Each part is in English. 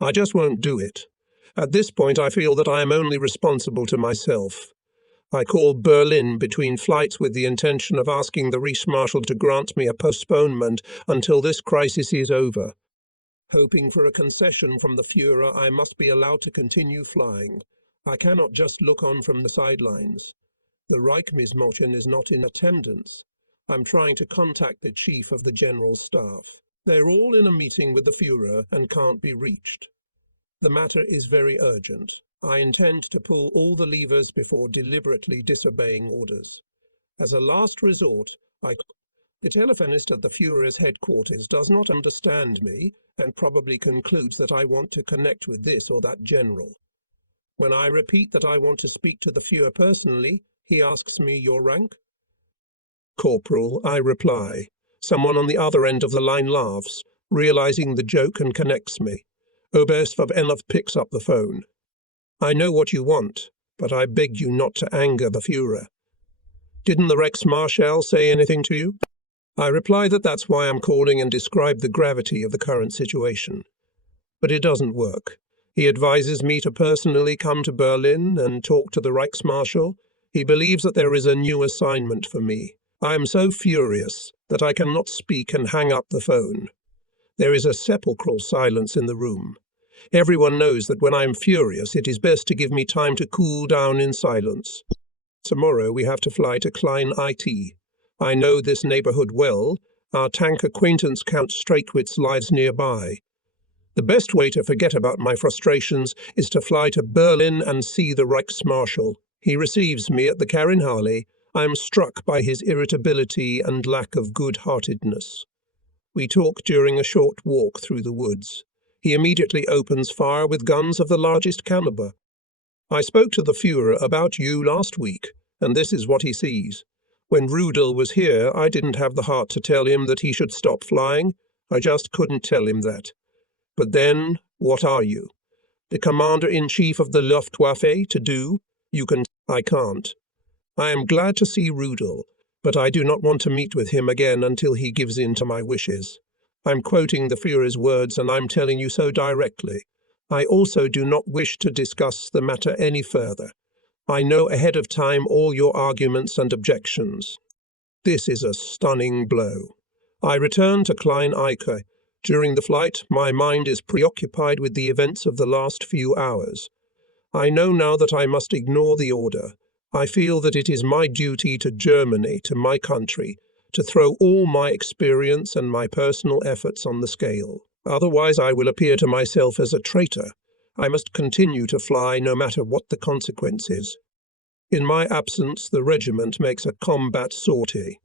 I just won't do it. At this point, I feel that I am only responsible to myself. I call Berlin between flights with the intention of asking the Reichsmarschall to grant me a postponement until this crisis is over. Hoping for a concession from the Führer, I must be allowed to continue flying. I cannot just look on from the sidelines. The Reichsmarschall is not in attendance. I'm trying to contact the Chief of the General Staff. They're all in a meeting with the Führer and can't be reached. The matter is very urgent. I intend to pull all the levers before deliberately disobeying orders. As a last resort, the telephonist at the Führer's headquarters does not understand me and probably concludes that I want to connect with this or that general. When I repeat that I want to speak to the Führer personally, he asks me, "Your rank?" "Corporal," I reply. Someone on the other end of the line laughs, realizing the joke, and connects me. Oberstverbanov picks up the phone. "I know what you want, but I beg you not to anger the Führer. Didn't the Reichsmarschall say anything to you?" I reply that that's why I'm calling and describe the gravity of the current situation. But it doesn't work. He advises me to personally come to Berlin and talk to the Reichsmarschall. He believes that there is a new assignment for me. I am so furious that I cannot speak and hang up the phone. There is a sepulchral silence in the room. Everyone knows that when I am furious, it is best to give me time to cool down in silence. Tomorrow we have to fly to Klein IT. I know this neighborhood well. Our tank acquaintance Count Strakewitz lives nearby. The best way to forget about my frustrations is to fly to Berlin and see the Reichsmarschall. He receives me at the Karinhalle. I am struck by his irritability and lack of good-heartedness. We talk during a short walk through the woods. He immediately opens fire with guns of the largest caliber. "I spoke to the Führer about you last week, and this is what he sees. When Rudel was here, I didn't have the heart to tell him that he should stop flying. I just couldn't tell him that. But then, what are you? The Commander-in-Chief of the Luftwaffe to do? I can't. I am glad to see Rudel, but I do not want to meet with him again until he gives in to my wishes. I'm quoting the Führer's words, and I'm telling you so directly. I also do not wish to discuss the matter any further. I know ahead of time all your arguments and objections." This is a stunning blow. I return to Klein Eike. During the flight, my mind is preoccupied with the events of the last few hours. I know now that I must ignore the order. I feel that it is my duty to Germany, to my country, to throw all my experience and my personal efforts on the scale. Otherwise I will appear to myself as a traitor. I must continue to fly no matter what the consequences. In my absence, the regiment makes a combat sortie.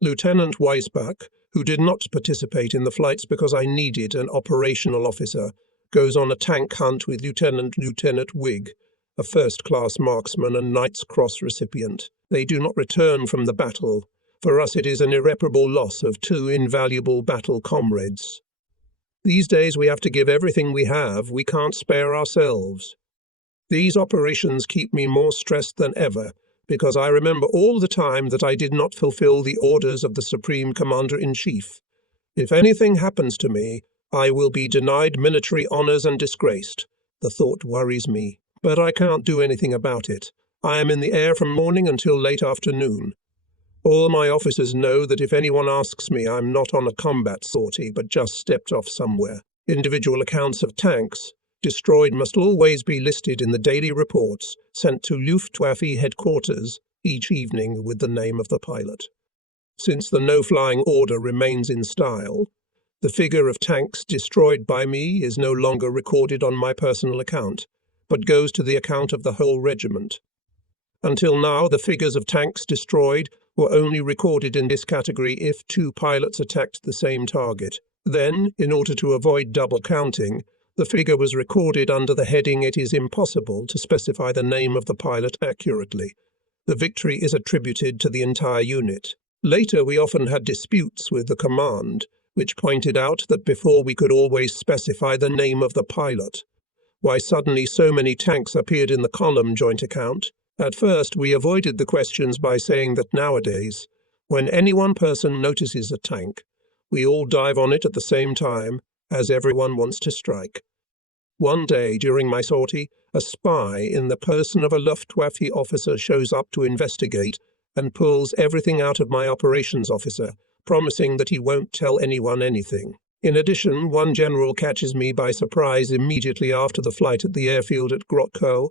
Lieutenant Weisbach, who did not participate in the flights because I needed an operational officer, goes on a tank hunt with Lieutenant Wig, a first-class marksman and Knight's Cross recipient. They do not return from the battle. For us it is an irreparable loss of two invaluable battle comrades. These days we have to give everything we have. We can't spare ourselves. These operations keep me more stressed than ever, because I remember all the time that I did not fulfill the orders of the Supreme Commander-in-Chief. If anything happens to me, I will be denied military honors and disgraced. The thought worries me, but I can't do anything about it. I am in the air from morning until late afternoon. All my officers know that if anyone asks me, I'm not on a combat sortie, but just stepped off somewhere. Individual accounts of tanks destroyed must always be listed in the daily reports sent to Luftwaffe headquarters each evening with the name of the pilot. Since the no-flying order remains in style, the figure of tanks destroyed by me is no longer recorded on my personal account, but goes to the account of the whole regiment. Until now, the figures of tanks destroyed were only recorded in this category if two pilots attacked the same target. Then, in order to avoid double counting, the figure was recorded under the heading "It is impossible to specify the name of the pilot accurately." The victory is attributed to the entire unit. Later, we often had disputes with the command, which pointed out that before we could always specify the name of the pilot. Why suddenly so many tanks appeared in the column joint account? At first, we avoided the questions by saying that nowadays, when any one person notices a tank, we all dive on it at the same time, as everyone wants to strike. One day during my sortie, a spy in the person of a Luftwaffe officer shows up to investigate and pulls everything out of my operations officer, promising that he won't tell anyone anything. In addition, one general catches me by surprise immediately after the flight at the airfield at Grotkow,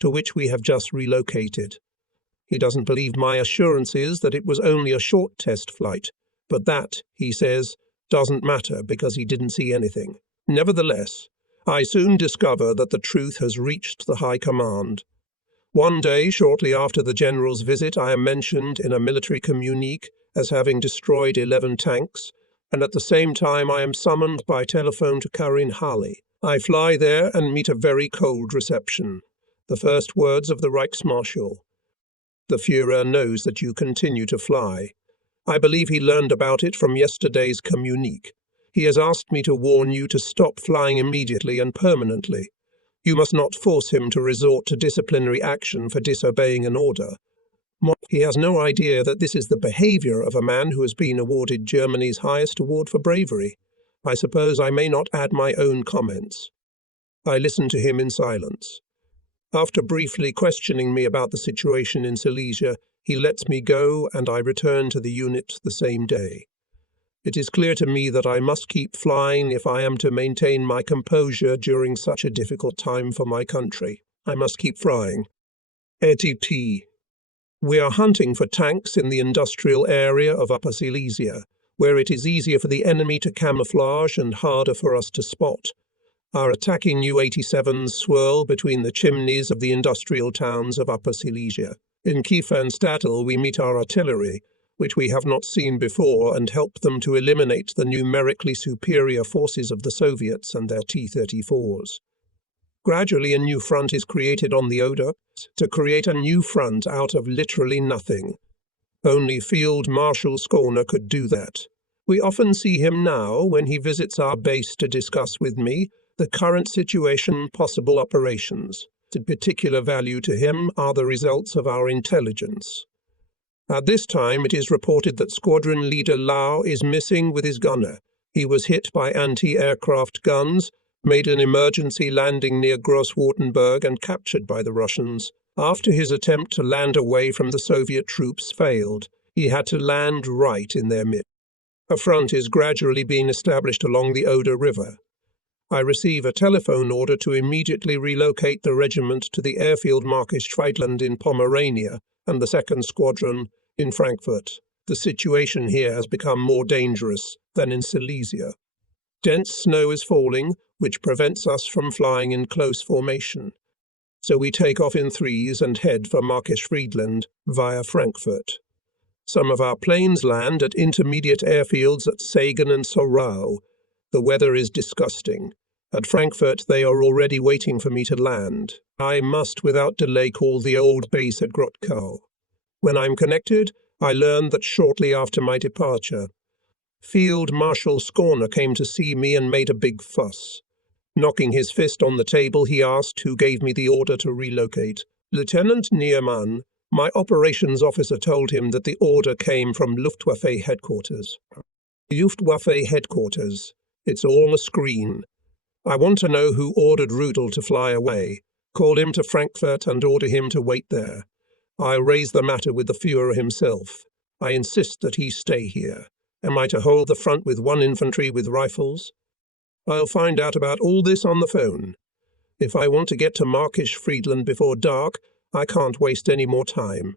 to which we have just relocated. He doesn't believe my assurances that it was only a short test flight, but that, he says, doesn't matter because he didn't see anything. Nevertheless, I soon discover that the truth has reached the High Command. One day, shortly after the General's visit, I am mentioned in a military communique as having destroyed 11 tanks, and at the same time I am summoned by telephone to Karin-Halle. I fly there and meet a very cold reception. The first words of the Reichsmarschall: "The Führer knows that you continue to fly. I believe he learned about it from yesterday's communique. He has asked me to warn you to stop flying immediately and permanently. You must not force him to resort to disciplinary action for disobeying an order. He has no idea that this is the behavior of a man who has been awarded Germany's highest award for bravery. I suppose I may not add my own comments." I listen to him in silence. After briefly questioning me about the situation in Silesia, he lets me go and I return to the unit the same day. It is clear to me that I must keep flying if I am to maintain my composure during such a difficult time for my country. I must keep flying. ATT. We are hunting for tanks in the industrial area of Upper Silesia, where it is easier for the enemy to camouflage and harder for us to spot. Our attacking U-87s swirl between the chimneys of the industrial towns of Upper Silesia. In Kiefernstattel we meet our artillery, which we have not seen before, and help them to eliminate the numerically superior forces of the Soviets and their T-34s. Gradually a new front is created on the Oder, to create a new front out of literally nothing. Only Field Marshal Schorner could do that. We often see him now when he visits our base to discuss with me the current situation, possible operations. Of particular value to him are the results of our intelligence. At this time it is reported that Squadron Leader Lau is missing with his gunner. He was hit by anti-aircraft guns, made an emergency landing near Gross-Wartenberg and captured by the Russians. After his attempt to land away from the Soviet troops failed, he had to land right in their midst. A front is gradually being established along the Oder River. I receive a telephone order to immediately relocate the regiment to the airfield Markisch-Friedland in Pomerania and the 2nd Squadron in Frankfurt. The situation here has become more dangerous than in Silesia. Dense snow is falling, which prevents us from flying in close formation. So we take off in threes and head for Markisch-Friedland via Frankfurt. Some of our planes land at intermediate airfields at Sagan and Sorau. The weather is disgusting. At Frankfurt they are already waiting for me to land. I must without delay call the old base at Grotkow. When I'm connected, I learn that shortly after my departure, Field Marshal Schorner came to see me and made a big fuss. Knocking his fist on the table, he asked who gave me the order to relocate. Lieutenant Niermann, my operations officer, told him that the order came from Luftwaffe headquarters. Luftwaffe headquarters. It's all a screen. I want to know who ordered Rudel to fly away. Call him to Frankfurt and order him to wait there. I'll raise the matter with the Führer himself. I insist that he stay here. Am I to hold the front with 1 infantry with rifles? I'll find out about all this on the phone. If I want to get to Markisch-Friedland before dark, I can't waste any more time.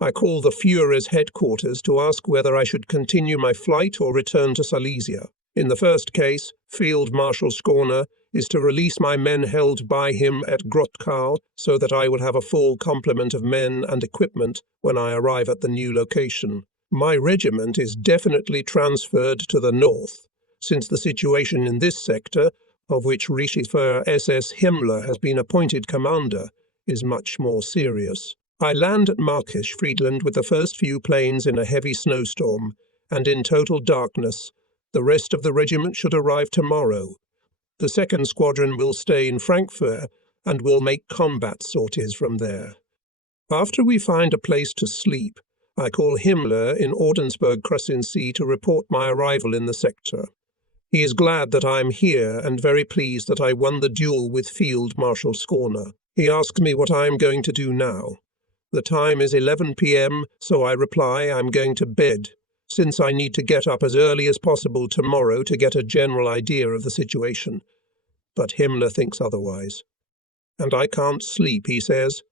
I call the Führer's headquarters to ask whether I should continue my flight or return to Silesia. In the first case, Field Marshal Schorner is to release my men held by him at Grotkow so that I will have a full complement of men and equipment when I arrive at the new location. My regiment is definitely transferred to the north, since the situation in this sector, of which Reichsführer SS Himmler has been appointed commander, is much more serious. I land at Markisch-Friedland with the first few planes in a heavy snowstorm, and in total darkness. The rest of the regiment should arrive tomorrow. The 2nd Squadron will stay in Frankfurt and will make combat sorties from there. After we find a place to sleep, I call Himmler in Ordensburg-Krasinski to report my arrival in the sector. He is glad that I am here and very pleased that I won the duel with Field Marshal Scorner. He asks me what I am going to do now. The time is 11 p.m, so I reply I'm going to bed, since I need to get up as early as possible tomorrow to get a general idea of the situation. But Himmler thinks otherwise. And I can't sleep, he says.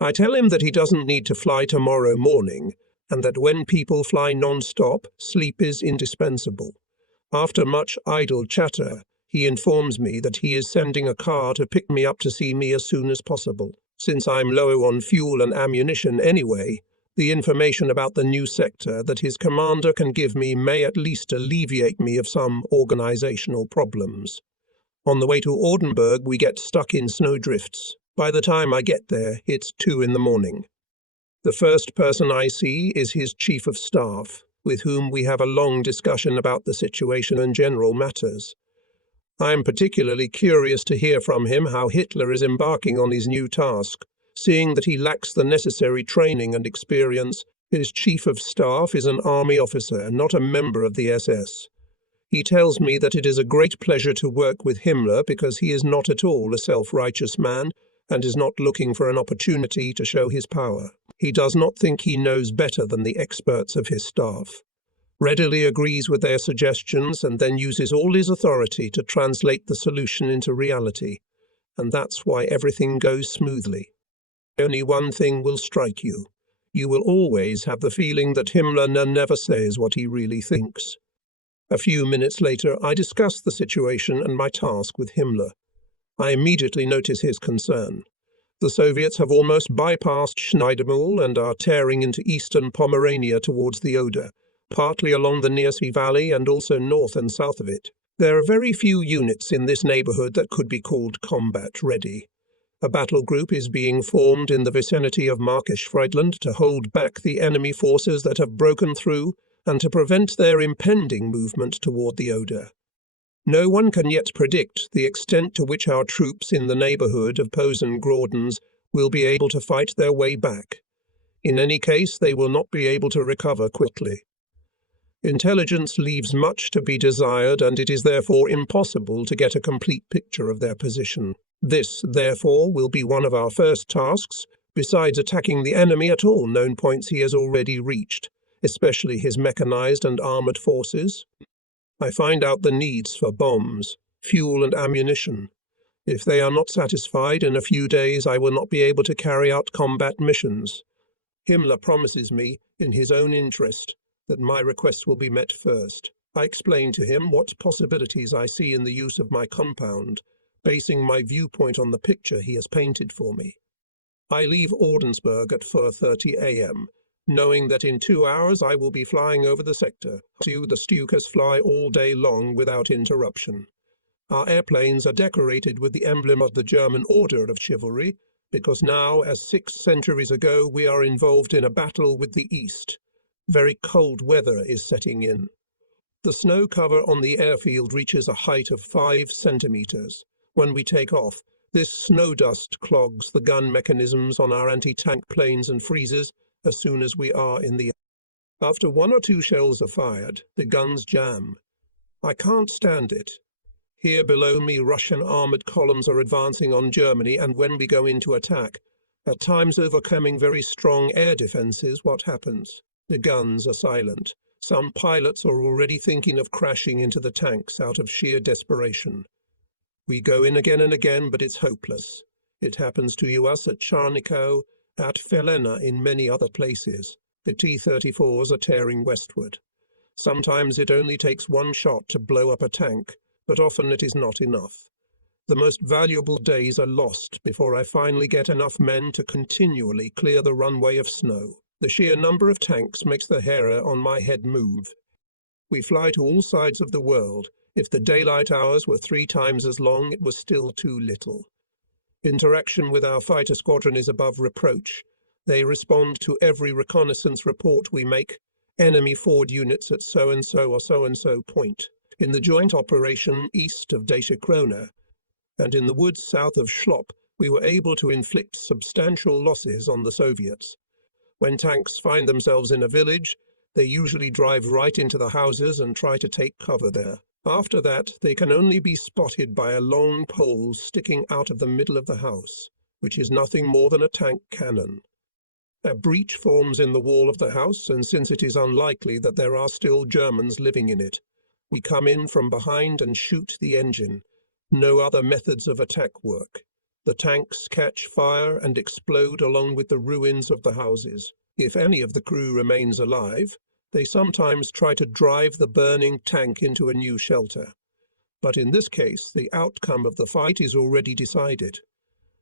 I tell him that he doesn't need to fly tomorrow morning, and that when people fly non-stop, sleep is indispensable. After much idle chatter, he informs me that he is sending a car to pick me up to see me as soon as possible. Since I'm low on fuel and ammunition anyway, the information about the new sector that his commander can give me may at least alleviate me of some organizational problems. On the way to Oldenburg, we get stuck in snowdrifts. By the time I get there, it's 2 in the morning. The first person I see is his chief of staff, with whom we have a long discussion about the situation and general matters. I am particularly curious to hear from him how Hitler is embarking on his new task. Seeing that he lacks the necessary training and experience, his chief of staff is an army officer, not a member of the SS. He tells me that it is a great pleasure to work with Himmler because he is not at all a self-righteous man and is not looking for an opportunity to show his power. He does not think he knows better than the experts of his staff, readily agrees with their suggestions, and then uses all his authority to translate the solution into reality. And that's why everything goes smoothly. Only one thing will strike you. You will always have the feeling that Himmler never says what he really thinks. A few minutes later, I discuss the situation and my task with Himmler. I immediately notice his concern. The Soviets have almost bypassed Schneidermühl and are tearing into eastern Pomerania towards the Oder, partly along the Niersee Valley and also north and south of it. There are very few units in this neighborhood that could be called combat-ready. A battle group is being formed in the vicinity of Markisch-Friedland to hold back the enemy forces that have broken through and to prevent their impending movement toward the Oder. No one can yet predict the extent to which our troops in the neighborhood of Posen-Grodens will be able to fight their way back. In any case, they will not be able to recover quickly. Intelligence leaves much to be desired, and it is therefore impossible to get a complete picture of their position. This, therefore, will be one of our first tasks, besides attacking the enemy at all known points he has already reached, especially his mechanized and armored forces. I find out the needs for bombs, fuel and ammunition. If they are not satisfied in a few days, I will not be able to carry out combat missions. Himmler promises me, in his own interest, that my request will be met first. I explain to him what possibilities I see in the use of my compound, basing my viewpoint on the picture he has painted for me. I leave Ordensburg at 4:30 a.m., knowing that in 2 hours I will be flying over the sector. The Stukas fly all day long without interruption. Our airplanes are decorated with the emblem of the German Order of Chivalry, because now, as 6 centuries ago, we are involved in a battle with the East. Very cold weather is setting in. The snow cover on the airfield reaches a height of 5 centimeters. When we take off, this snow dust clogs the gun mechanisms on our anti-tank planes and freezes as soon as we are in the air. After 1 or 2 shells are fired, the guns jam. I can't stand it. Here below me, Russian armored columns are advancing on Germany, and when we go into attack, at times overcoming very strong air defenses, what happens? The guns are silent. Some pilots are already thinking of crashing into the tanks out of sheer desperation. We go in again and again, but it's hopeless. It happens to us at Charnikow, at Felena, in many other places. The T-34s are tearing westward. Sometimes it only takes 1 shot to blow up a tank, but often it is not enough. The most valuable days are lost before I finally get enough men to continually clear the runway of snow. The sheer number of tanks makes the hair on my head move. We fly to all sides of the world. If the daylight hours were 3 times as long, it was still too little. Interaction with our fighter squadron is above reproach. They respond to every reconnaissance report we make. Enemy forward units at so-and-so or so-and-so point. In the joint operation east of Dacia Krona, and in the woods south of Schlop, we were able to inflict substantial losses on the Soviets. When tanks find themselves in a village, they usually drive right into the houses and try to take cover there. After that, they can only be spotted by a long pole sticking out of the middle of the house, which is nothing more than a tank cannon. A breach forms in the wall of the house, and since it is unlikely that there are still Germans living in it, we come in from behind and shoot the engine. No other methods of attack work. The tanks catch fire and explode along with the ruins of the houses. If any of the crew remains alive, they sometimes try to drive the burning tank into a new shelter. But in this case, the outcome of the fight is already decided,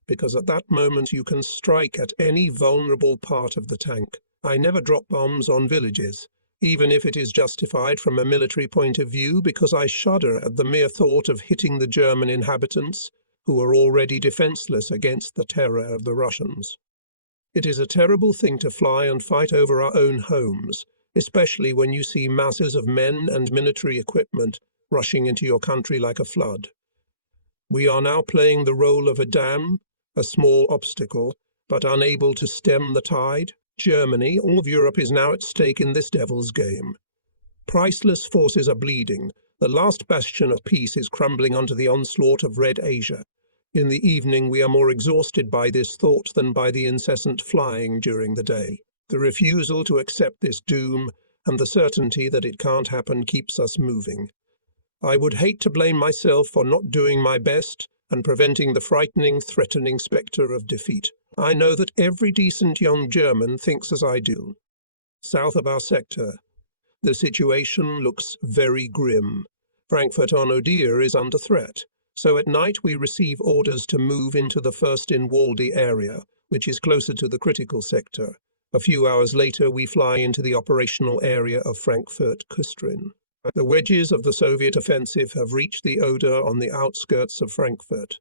because at that moment you can strike at any vulnerable part of the tank. I never drop bombs on villages, even if it is justified from a military point of view, because I shudder at the mere thought of hitting the German inhabitants, who are already defenseless against the terror of the Russians. It is a terrible thing to fly and fight over our own homes, especially when you see masses of men and military equipment rushing into your country like a flood. We are now playing the role of a dam, a small obstacle, but unable to stem the tide. Germany, all of Europe is now at stake in this devil's game. Priceless forces are bleeding. The last bastion of peace is crumbling under the onslaught of Red Asia. In the evening we are more exhausted by this thought than by the incessant flying during the day. The refusal to accept this doom and the certainty that it can't happen keeps us moving. I would hate to blame myself for not doing my best and preventing the frightening, threatening spectre of defeat. I know that every decent young German thinks as I do. South of our sector, the situation looks very grim. Frankfurt on Oder is under threat, so at night we receive orders to move into the Fürstenwalde area, which is closer to the critical sector. A few hours later, we fly into the operational area of Frankfurt-Küstrin. The wedges of the Soviet offensive have reached the Oder on the outskirts of Frankfurt.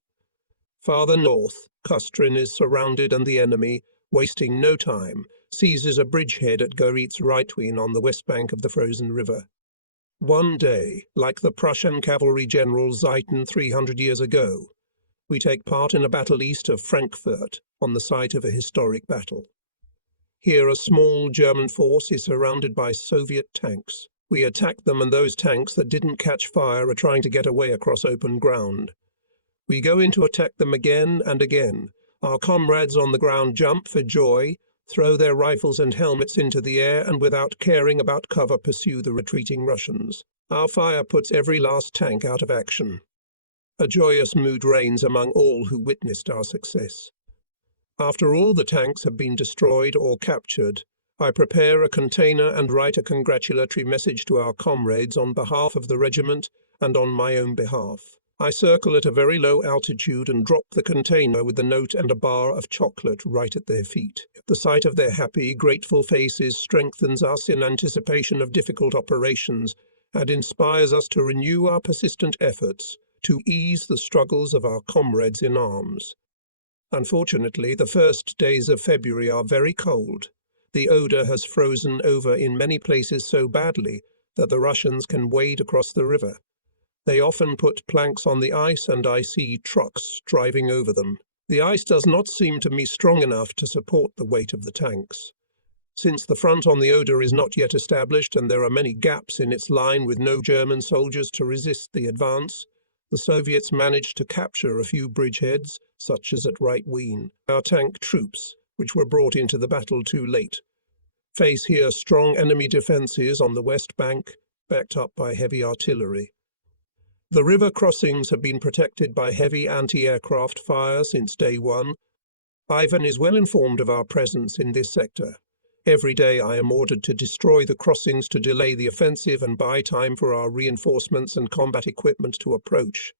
Farther north, Küstrin is surrounded and the enemy, wasting no time, seizes a bridgehead at Göritz-Reitwien on the west bank of the frozen river. One day, like the Prussian cavalry general Zieten 300 years ago, we take part in a battle east of Frankfurt on the site of a historic battle. Here a small German force is surrounded by Soviet tanks. We attack them, and those tanks that didn't catch fire are trying to get away across open ground. We go in to attack them again and again. Our comrades on the ground jump for joy, throw their rifles and helmets into the air, and without caring about cover pursue the retreating Russians. Our fire puts every last tank out of action. A joyous mood reigns among all who witnessed our success. After all the tanks have been destroyed or captured, I prepare a container and write a congratulatory message to our comrades on behalf of the regiment and on my own behalf. I circle at a very low altitude and drop the container with the note and a bar of chocolate right at their feet. The sight of their happy, grateful faces strengthens us in anticipation of difficult operations and inspires us to renew our persistent efforts to ease the struggles of our comrades in arms. Unfortunately, the first days of February are very cold. The Oder has frozen over in many places so badly that the Russians can wade across the river. They often put planks on the ice, and I see trucks driving over them. The ice does not seem to me strong enough to support the weight of the tanks. Since the front on the Oder is not yet established and there are many gaps in its line with no German soldiers to resist the advance, the Soviets managed to capture a few bridgeheads, such as at Reitwien. Our tank troops, which were brought into the battle too late, face here strong enemy defences on the west bank, backed up by heavy artillery. The river crossings have been protected by heavy anti-aircraft fire since day one. Ivan is well informed of our presence in this sector. Every day I am ordered to destroy the crossings to delay the offensive and buy time for our reinforcements and combat equipment to approach.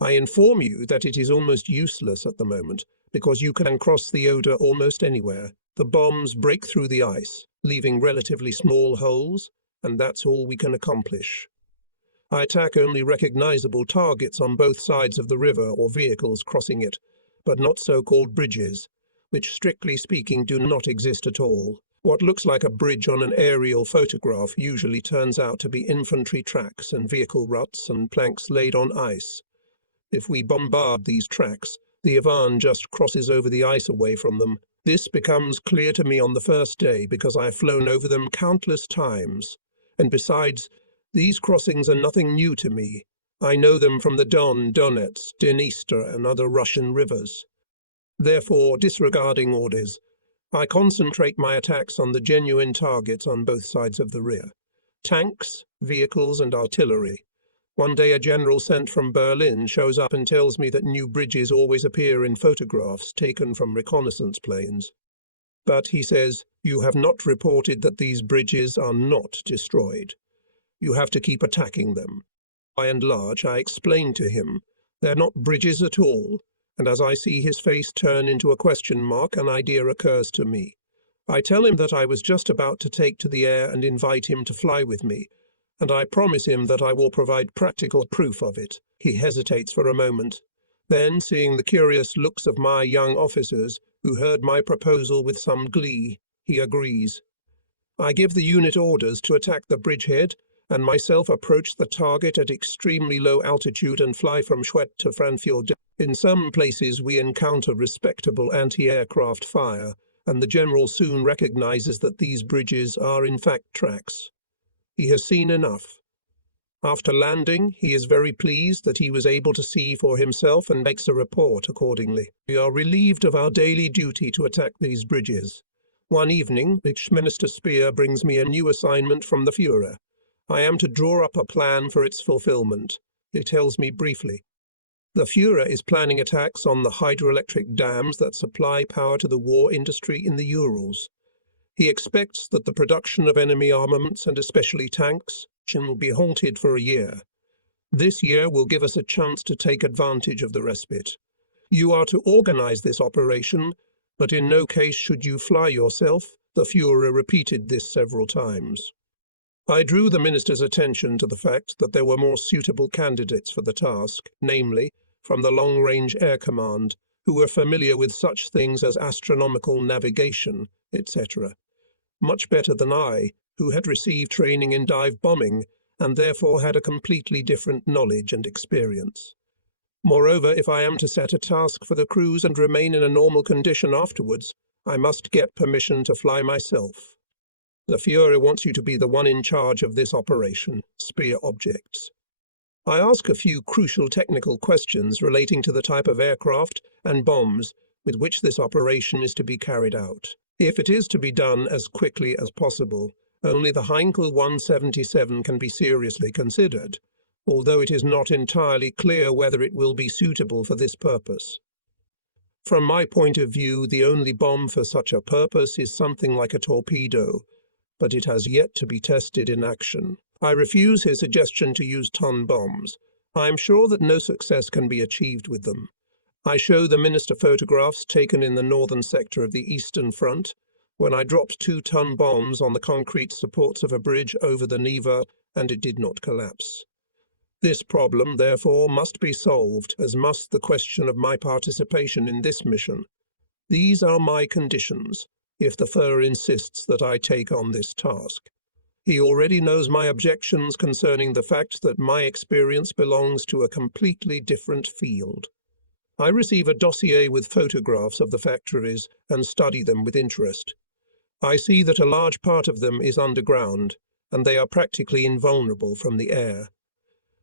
I inform you that it is almost useless at the moment, because you can cross the Oder almost anywhere. The bombs break through the ice, leaving relatively small holes, and that's all we can accomplish. I attack only recognizable targets on both sides of the river or vehicles crossing it, but not so-called bridges, which strictly speaking do not exist at all. What looks like a bridge on an aerial photograph usually turns out to be infantry tracks and vehicle ruts and planks laid on ice. If we bombard these tracks, the Ivan just crosses over the ice away from them. This becomes clear to me on the first day because I have flown over them countless times, and besides, These crossings are nothing new to me. I know them from the Don, Donets, Dniester, and other Russian rivers. Therefore, disregarding orders, I concentrate my attacks on the genuine targets on both sides of the rear. Tanks, vehicles, and artillery. One day a general sent from Berlin shows up and tells me that new bridges always appear in photographs taken from reconnaissance planes. But, he says, you have not reported that these bridges are not destroyed. You have to keep attacking them. By and large, I explain to him, they're not bridges at all, and as I see his face turn into a question mark, an idea occurs to me. I tell him that I was just about to take to the air and invite him to fly with me, and I promise him that I will provide practical proof of it. He hesitates for a moment. Then, seeing the curious looks of my young officers, who heard my proposal with some glee, he agrees. I give the unit orders to attack the bridgehead, and myself approach the target at extremely low altitude and fly from Schwedt to Frankfurt. In some places we encounter respectable anti-aircraft fire, and the general soon recognizes that these bridges are in fact tracks. He has seen enough. After landing, he is very pleased that he was able to see for himself and makes a report accordingly. We are relieved of our daily duty to attack these bridges. One evening, Minister Speer brings me a new assignment from the Führer. I am to draw up a plan for its fulfillment. He tells me briefly. The Führer is planning attacks on the hydroelectric dams that supply power to the war industry in the Urals. He expects that the production of enemy armaments, and especially tanks, will be halted for a year. This year will give us a chance to take advantage of the respite. You are to organize this operation, but in no case should you fly yourself. The Führer repeated this several times. I drew the minister's attention to the fact that there were more suitable candidates for the task, namely, from the Long-Range Air Command, who were familiar with such things as astronomical navigation, etc. Much better than I, who had received training in dive bombing, and therefore had a completely different knowledge and experience. Moreover, if I am to set a task for the crews and remain in a normal condition afterwards, I must get permission to fly myself. The Führer wants you to be the one in charge of this operation, Speer objects. I ask a few crucial technical questions relating to the type of aircraft and bombs with which this operation is to be carried out. If it is to be done as quickly as possible, only the Heinkel 177 can be seriously considered, although it is not entirely clear whether it will be suitable for this purpose. From my point of view, the only bomb for such a purpose is something like a torpedo, but it has yet to be tested in action. I refuse his suggestion to use ton bombs. I am sure that no success can be achieved with them. I show the minister photographs taken in the northern sector of the Eastern Front, when I dropped 2-ton bombs on the concrete supports of a bridge over the Neva, and it did not collapse. This problem, therefore, must be solved, as must the question of my participation in this mission. These are my conditions, if the Führer insists that I take on this task. He already knows my objections concerning the fact that my experience belongs to a completely different field. I receive a dossier with photographs of the factories and study them with interest. I see that a large part of them is underground, and they are practically invulnerable from the air.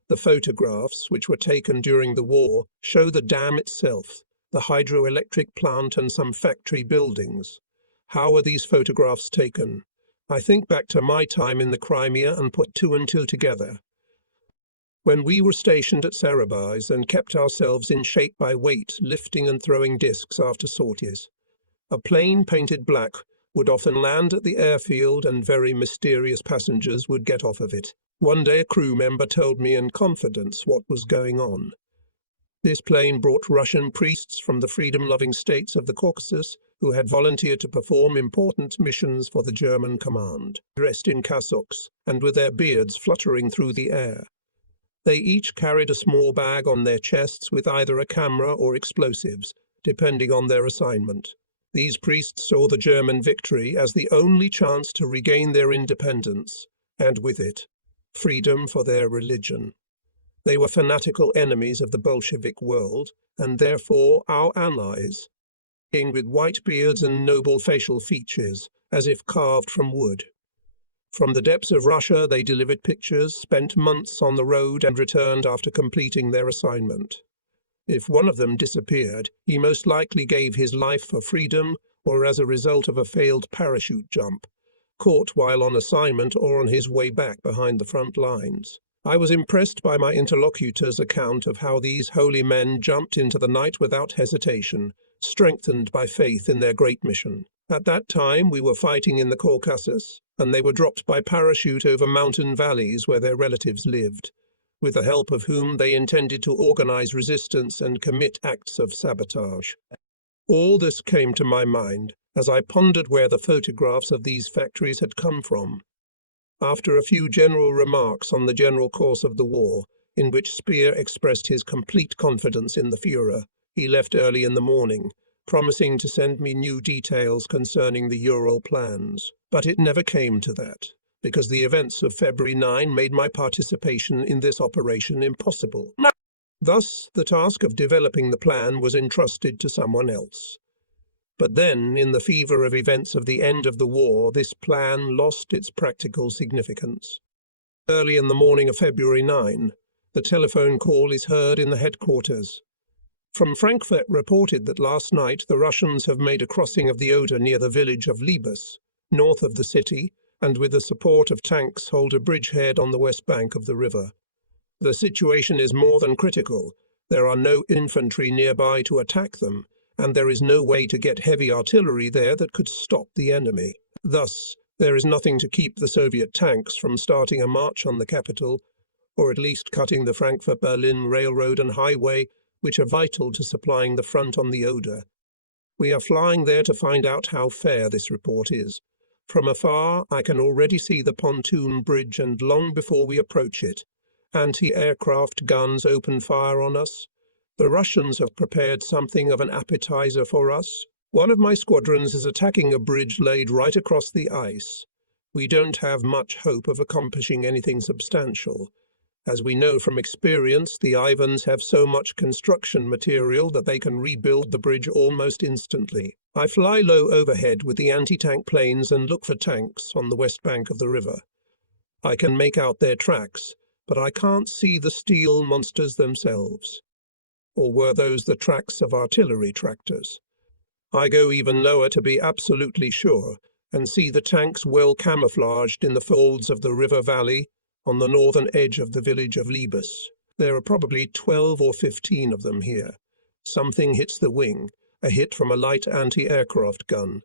The photographs, which were taken during the war, show the dam itself, the hydroelectric plant and some factory buildings. How are these photographs taken? I think back to my time in the Crimea and put 2 and 2 together. When we were stationed at Cerebes and kept ourselves in shape by weight, lifting and throwing discs after sorties, a plane painted black would often land at the airfield and very mysterious passengers would get off of it. One day a crew member told me in confidence what was going on. This plane brought Russian priests from the freedom-loving states of the Caucasus who had volunteered to perform important missions for the German command, dressed in cassocks and with their beards fluttering through the air. They each carried a small bag on their chests with either a camera or explosives, depending on their assignment. These priests saw the German victory as the only chance to regain their independence, and with it, freedom for their religion. They were fanatical enemies of the Bolshevik world, and therefore our allies, with white beards and noble facial features, as if carved from wood. From the depths of Russia, they delivered pictures, spent months on the road, and returned after completing their assignment. If one of them disappeared, he most likely gave his life for freedom or as a result of a failed parachute jump, caught while on assignment or on his way back behind the front lines. I was impressed by my interlocutor's account of how these holy men jumped into the night without hesitation, strengthened by faith in their great mission. At that time, we were fighting in the Caucasus, and they were dropped by parachute over mountain valleys where their relatives lived, with the help of whom they intended to organize resistance and commit acts of sabotage. All this came to my mind as I pondered where the photographs of these factories had come from. After a few general remarks on the general course of the war, in which Speer expressed his complete confidence in the Führer, he left early in the morning, promising to send me new details concerning the Ural plans. But it never came to that, because the events of February 9 made my participation in this operation impossible. Thus, the task of developing the plan was entrusted to someone else. But then, in the fever of events of the end of the war, this plan lost its practical significance. Early in the morning of February 9, the telephone call is heard in the headquarters. From Frankfurt reported that last night the Russians have made a crossing of the Oder near the village of Liebes, north of the city, and with the support of tanks hold a bridgehead on the west bank of the river. The situation is more than critical. There are no infantry nearby to attack them, and there is no way to get heavy artillery there that could stop the enemy. Thus, there is nothing to keep the Soviet tanks from starting a march on the capital, or at least cutting the Frankfurt-Berlin railroad and highway, which are vital to supplying the front on the Oder. We are flying there to find out how fair this report is. From afar, I can already see the pontoon bridge, and long before we approach it, anti-aircraft guns open fire on us. The Russians have prepared something of an appetizer for us. One of my squadrons is attacking a bridge laid right across the ice. We don't have much hope of accomplishing anything substantial. As we know from experience, the Ivans have so much construction material that they can rebuild the bridge almost instantly. I fly low overhead with the anti-tank planes and look for tanks on the west bank of the river. I can make out their tracks, but I can't see the steel monsters themselves. Or were those the tracks of artillery tractors? I go even lower to be absolutely sure, and see the tanks well camouflaged in the folds of the river valley on the northern edge of the village of Liebes. There are probably 12 or 15 of them here. Something hits the wing, a hit from a light anti-aircraft gun.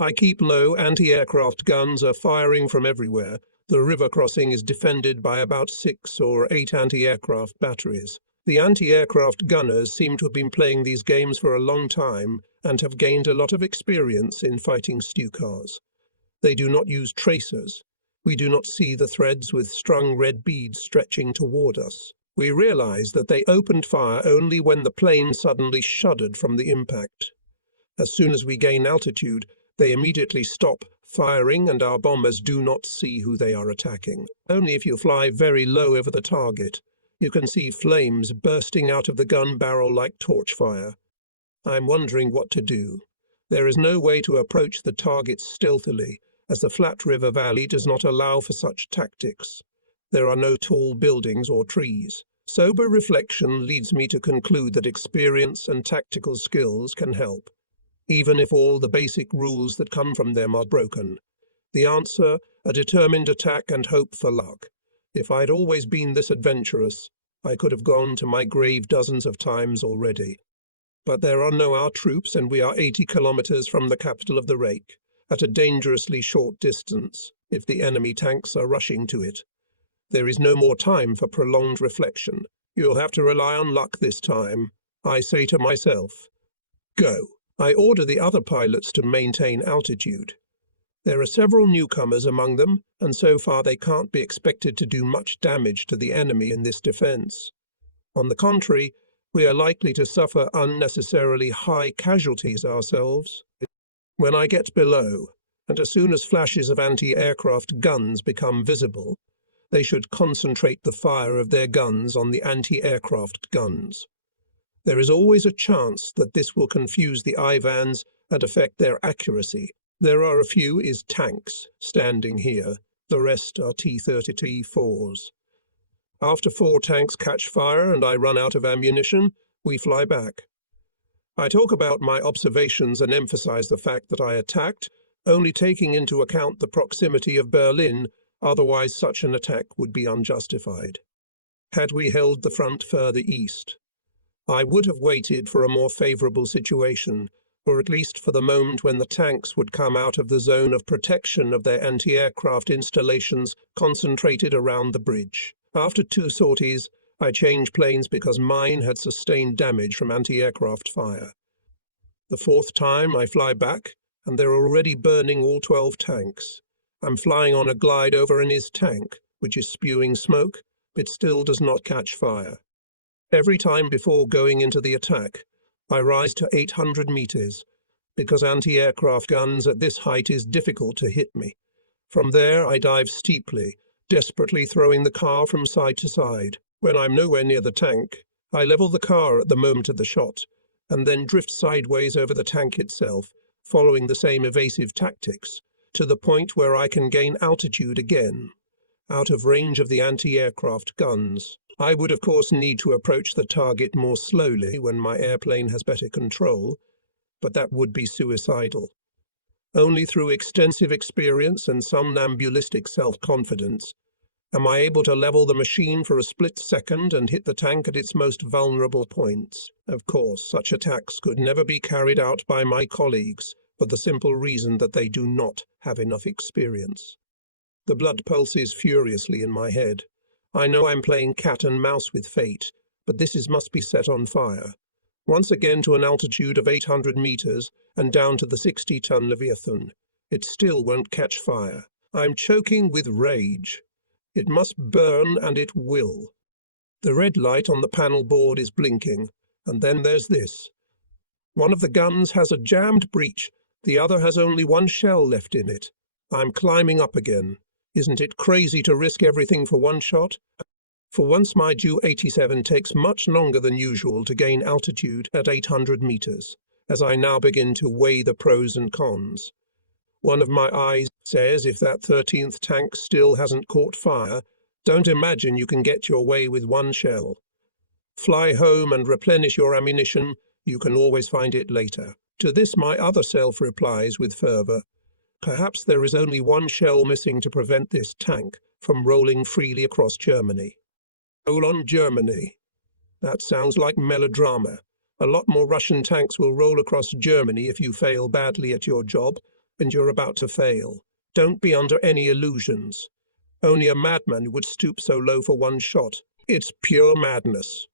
I keep low. Anti-aircraft guns are firing from everywhere. The river crossing is defended by about 6 or 8 anti-aircraft batteries. The anti-aircraft gunners seem to have been playing these games for a long time and have gained a lot of experience in fighting Stukas. They do not use tracers. We do not see the threads with strung red beads stretching toward us. We realize that they opened fire only when the plane suddenly shuddered from the impact. As soon as we gain altitude, they immediately stop firing, and our bombers do not see who they are attacking. Only if you fly very low over the target, you can see flames bursting out of the gun barrel like torch fire. I'm wondering what to do. There is no way to approach the targets stealthily, as the flat river valley does not allow for such tactics. There are no tall buildings or trees. Sober reflection leads me to conclude that experience and tactical skills can help, even if all the basic rules that come from them are broken. The answer, a determined attack and hope for luck. If I'd always been this adventurous, I could have gone to my grave dozens of times already. But there are no our troops, and we are 80 kilometers from the capital of the Reich, at a dangerously short distance, if the enemy tanks are rushing to it. There is no more time for prolonged reflection. You'll have to rely on luck this time. I say to myself, go. I order the other pilots to maintain altitude. There are several newcomers among them, and so far they can't be expected to do much damage to the enemy in this defense. On the contrary, we are likely to suffer unnecessarily high casualties ourselves. When I get below, and as soon as flashes of anti-aircraft guns become visible, they should concentrate the fire of their guns on the anti-aircraft guns. There is always a chance that this will confuse the Ivans and affect their accuracy. There are a few tanks standing here, The rest are T-30 T-4s. After 4 tanks catch fire and I run out of ammunition, we fly back. I talk about my observations and emphasize the fact that I attacked, only taking into account the proximity of Berlin, otherwise such an attack would be unjustified. Had we held the front further east, I would have waited for a more favourable situation, or at least for the moment when the tanks would come out of the zone of protection of their anti-aircraft installations concentrated around the bridge. After 2 sorties, I changed planes because mine had sustained damage from anti-aircraft fire. The 4th time I fly back, and they're already burning all 12 tanks. I'm flying on a glide over an IS tank, which is spewing smoke, but still does not catch fire. Every time before going into the attack, I rise to 800 meters, because anti-aircraft guns at this height is difficult to hit me. From there I dive steeply, desperately throwing the car from side to side. When I'm nowhere near the tank, I level the car at the moment of the shot, and then drift sideways over the tank itself, following the same evasive tactics, to the point where I can gain altitude again, out of range of the anti-aircraft guns. I would of course need to approach the target more slowly when my airplane has better control, but that would be suicidal. Only through extensive experience and somnambulistic self-confidence am I able to level the machine for a split second and hit the tank at its most vulnerable points. Of course, such attacks could never be carried out by my colleagues for the simple reason that they do not have enough experience. The blood pulses furiously in my head. I know I'm playing cat and mouse with fate, but this must be set on fire. Once again to an altitude of 800 meters and down to the 60-ton Leviathan. It still won't catch fire. I'm choking with rage. It must burn, and it will. The red light on the panel board is blinking, and then there's this. One of the guns has a jammed breech, the other has only 1 shell left in it. I'm climbing up again. Isn't it crazy to risk everything for 1 shot? For once my Ju-87 takes much longer than usual to gain altitude at 800 meters, as I now begin to weigh the pros and cons. One of my eyes says if that 13th tank still hasn't caught fire, don't imagine you can get your way with 1 shell. Fly home and replenish your ammunition, you can always find it later. To this my other self replies with fervour, perhaps there is only 1 shell missing to prevent this tank from rolling freely across Germany. Roll on Germany. That sounds like melodrama. A lot more Russian tanks will roll across Germany if you fail badly at your job, and you're about to fail. Don't be under any illusions. Only a madman would stoop so low for 1 shot. It's pure madness.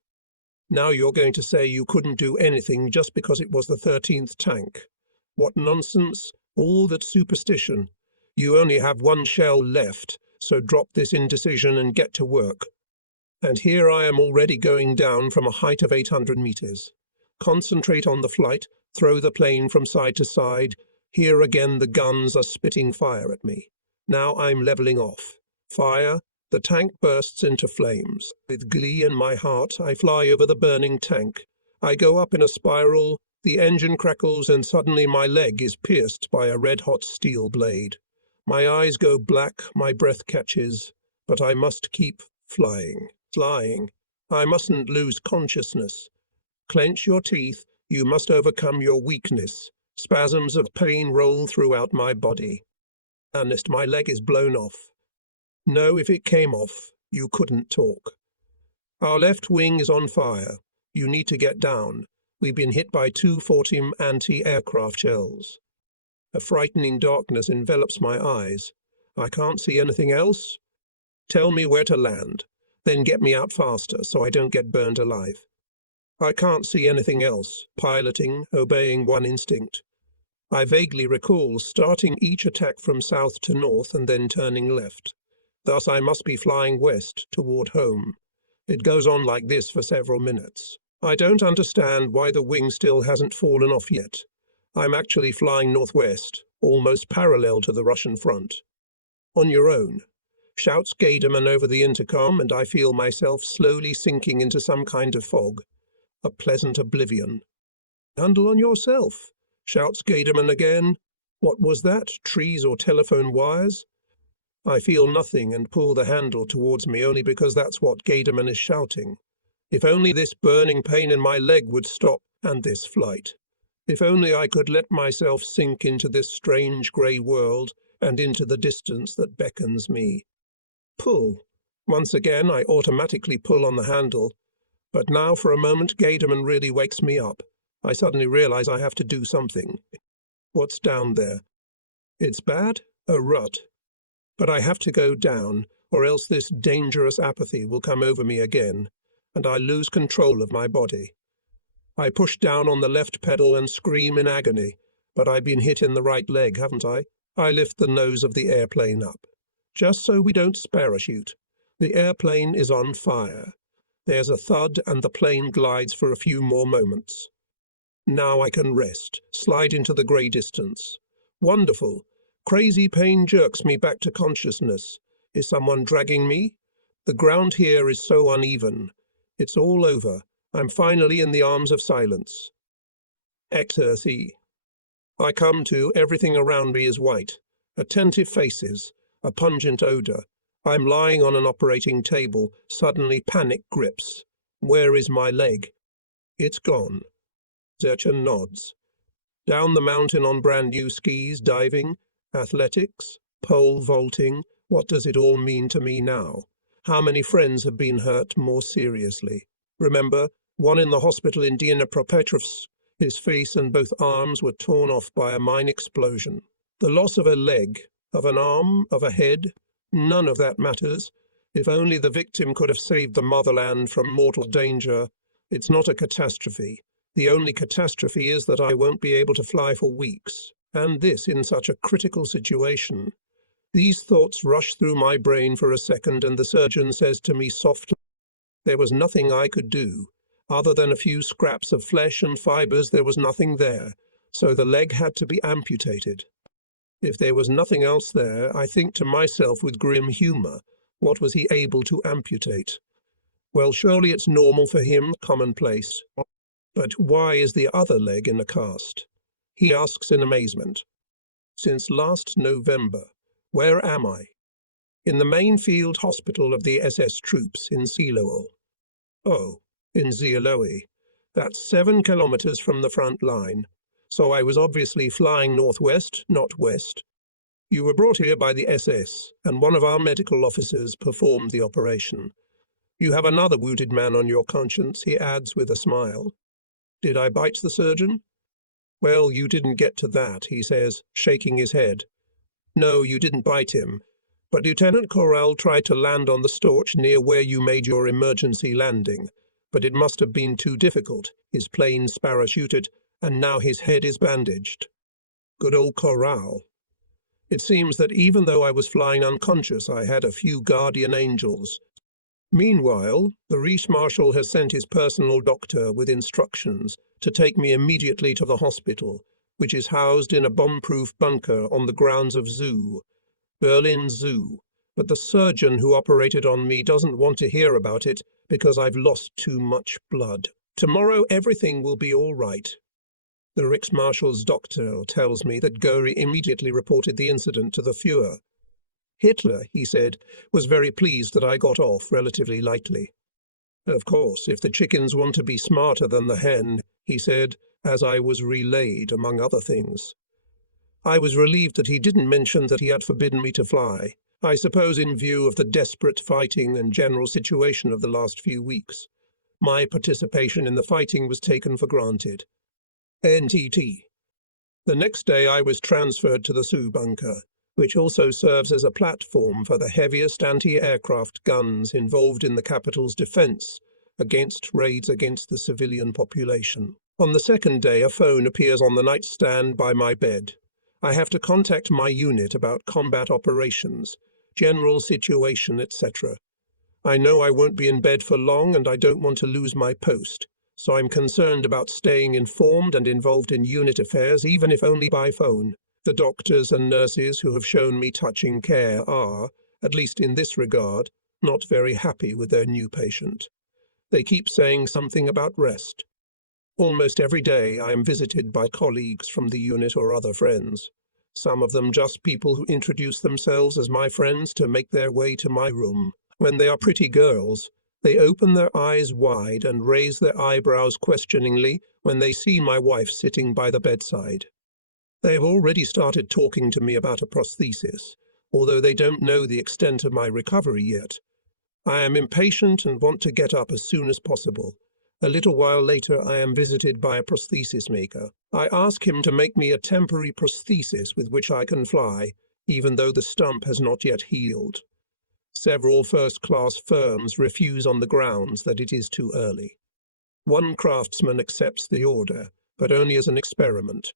Now you're going to say you couldn't do anything just because it was the 13th tank. What nonsense. All that superstition. You only have 1 shell left, so drop this indecision and get to work. And here I am already going down from a height of 800 meters. Concentrate on the flight, throw the plane from side to side. Here again the guns are spitting fire at me. Now I'm levelling off. Fire. The tank bursts into flames. With glee in my heart, I fly over the burning tank. I go up in a spiral, the engine crackles, and suddenly my leg is pierced by a red-hot steel blade. My eyes go black, my breath catches, but I must keep flying. I mustn't lose consciousness. Clench your teeth, you must overcome your weakness. Spasms of pain roll throughout my body. Ernest, my leg is blown off. No, if it came off, you couldn't talk. Our left wing is on fire. You need to get down. We've been hit by 2 Fortim anti-aircraft shells. A frightening darkness envelops my eyes. I can't see anything else. Tell me where to land. Then get me out faster so I don't get burned alive. I can't see anything else, piloting, obeying 1 instinct. I vaguely recall starting each attack from south to north and then turning left. Thus I must be flying west, toward home. It goes on like this for several minutes. I don't understand why the wing still hasn't fallen off yet. I'm actually flying northwest, almost parallel to the Russian front. On your own. Shouts Gaderman over the intercom, and I feel myself slowly sinking into some kind of fog. A pleasant oblivion. Handle on yourself, shouts Gaderman again. What was that? Trees or telephone wires? I feel nothing and pull the handle towards me only because that's what Gaderman is shouting. If only this burning pain in my leg would stop, and this flight. If only I could let myself sink into this strange grey world and into the distance that beckons me. Pull. Once again, I automatically pull on the handle. But now for a moment Gaderman really wakes me up. I suddenly realize I have to do something. What's down there? It's bad? A rut. But I have to go down, or else this dangerous apathy will come over me again, and I lose control of my body. I push down on the left pedal and scream in agony, but I've been hit in the right leg, haven't I? I lift the nose of the airplane up. Just so we don't parachute. The airplane is on fire. There's a thud and the plane glides for a few more moments. Now I can rest, slide into the grey distance. Wonderful. Crazy pain jerks me back to consciousness. Is someone dragging me? The ground here is so uneven. It's all over. I'm finally in the arms of silence. Ecstasy. I come to, everything around me is white. Attentive faces, a pungent odour. I'm lying on an operating table, suddenly panic grips. Where is my leg? It's gone. Zerchen nods. Down the mountain on brand new skis, diving, athletics, pole vaulting. What does it all mean to me now? How many friends have been hurt more seriously? Remember, one in the hospital in Dnipropetrovsk. His face and both arms were torn off by a mine explosion. The loss of a leg, of an arm, of a head, none of that matters. If only the victim could have saved the motherland from mortal danger. It's not a catastrophe. The only catastrophe is that I won't be able to fly for weeks, and this in such a critical situation. These thoughts rush through my brain for a second, and the surgeon says to me softly, there was nothing I could do. Other than a few scraps of flesh and fibres, there was nothing there, so the leg had to be amputated. If there was nothing else there, I think to myself with grim humour, what was he able to amputate? Well, surely it's normal for him, commonplace. But why is the other leg in a cast? He asks in amazement. Since last November. Where am I? In the main field hospital of the SS troops in Silool. Oh, in Zialoe. That's 7 kilometers from the front line. So I was obviously flying northwest, not west. You were brought here by the SS, and one of our medical officers performed the operation. You have another wounded man on your conscience, he adds with a smile. Did I bite the surgeon? Well, you didn't get to that, he says, shaking his head. No, you didn't bite him, but Lieutenant Corral tried to land on the Storch near where you made your emergency landing, but it must have been too difficult. His plane's parachuted, and now his head is bandaged. Good old Corral. It seems that even though I was flying unconscious, I had a few guardian angels. Meanwhile, the Reichsmarschall has sent his personal doctor with instructions to take me immediately to the hospital, which is housed in a bomb-proof bunker on the grounds of Zoo, Berlin Zoo. But the surgeon who operated on me doesn't want to hear about it because I've lost too much blood. Tomorrow everything will be all right. The Reichsmarschall's doctor tells me that Göring immediately reported the incident to the Führer. Hitler, he said, was very pleased that I got off relatively lightly. Of course, if the chickens want to be smarter than the hen, he said, as I was relayed, among other things. I was relieved that he didn't mention that he had forbidden me to fly, I suppose in view of the desperate fighting and general situation of the last few weeks. My participation in the fighting was taken for granted. NTT. The next day I was transferred to the Zoo bunker, which also serves as a platform for the heaviest anti-aircraft guns involved in the capital's defence against raids against the civilian population. On the second day, a phone appears on the nightstand by my bed. I have to contact my unit about combat operations, general situation, etc. I know I won't be in bed for long and I don't want to lose my post, so I'm concerned about staying informed and involved in unit affairs, even if only by phone. The doctors and nurses who have shown me touching care are, at least in this regard, not very happy with their new patient. They keep saying something about rest. Almost every day I am visited by colleagues from the unit or other friends. some of them just people who introduce themselves as my friends to make their way to my room. When they are pretty girls, they open their eyes wide and raise their eyebrows questioningly when they see my wife sitting by the bedside. They have already started talking to me about a prosthesis, although they don't know the extent of my recovery yet. I am impatient and want to get up as soon as possible. A little while later, I am visited by a prosthesis maker. I ask him to make me a temporary prosthesis with which I can fly, even though the stump has not yet healed. Several first-class firms refuse on the grounds that it is too early. One craftsman accepts the order, but only as an experiment.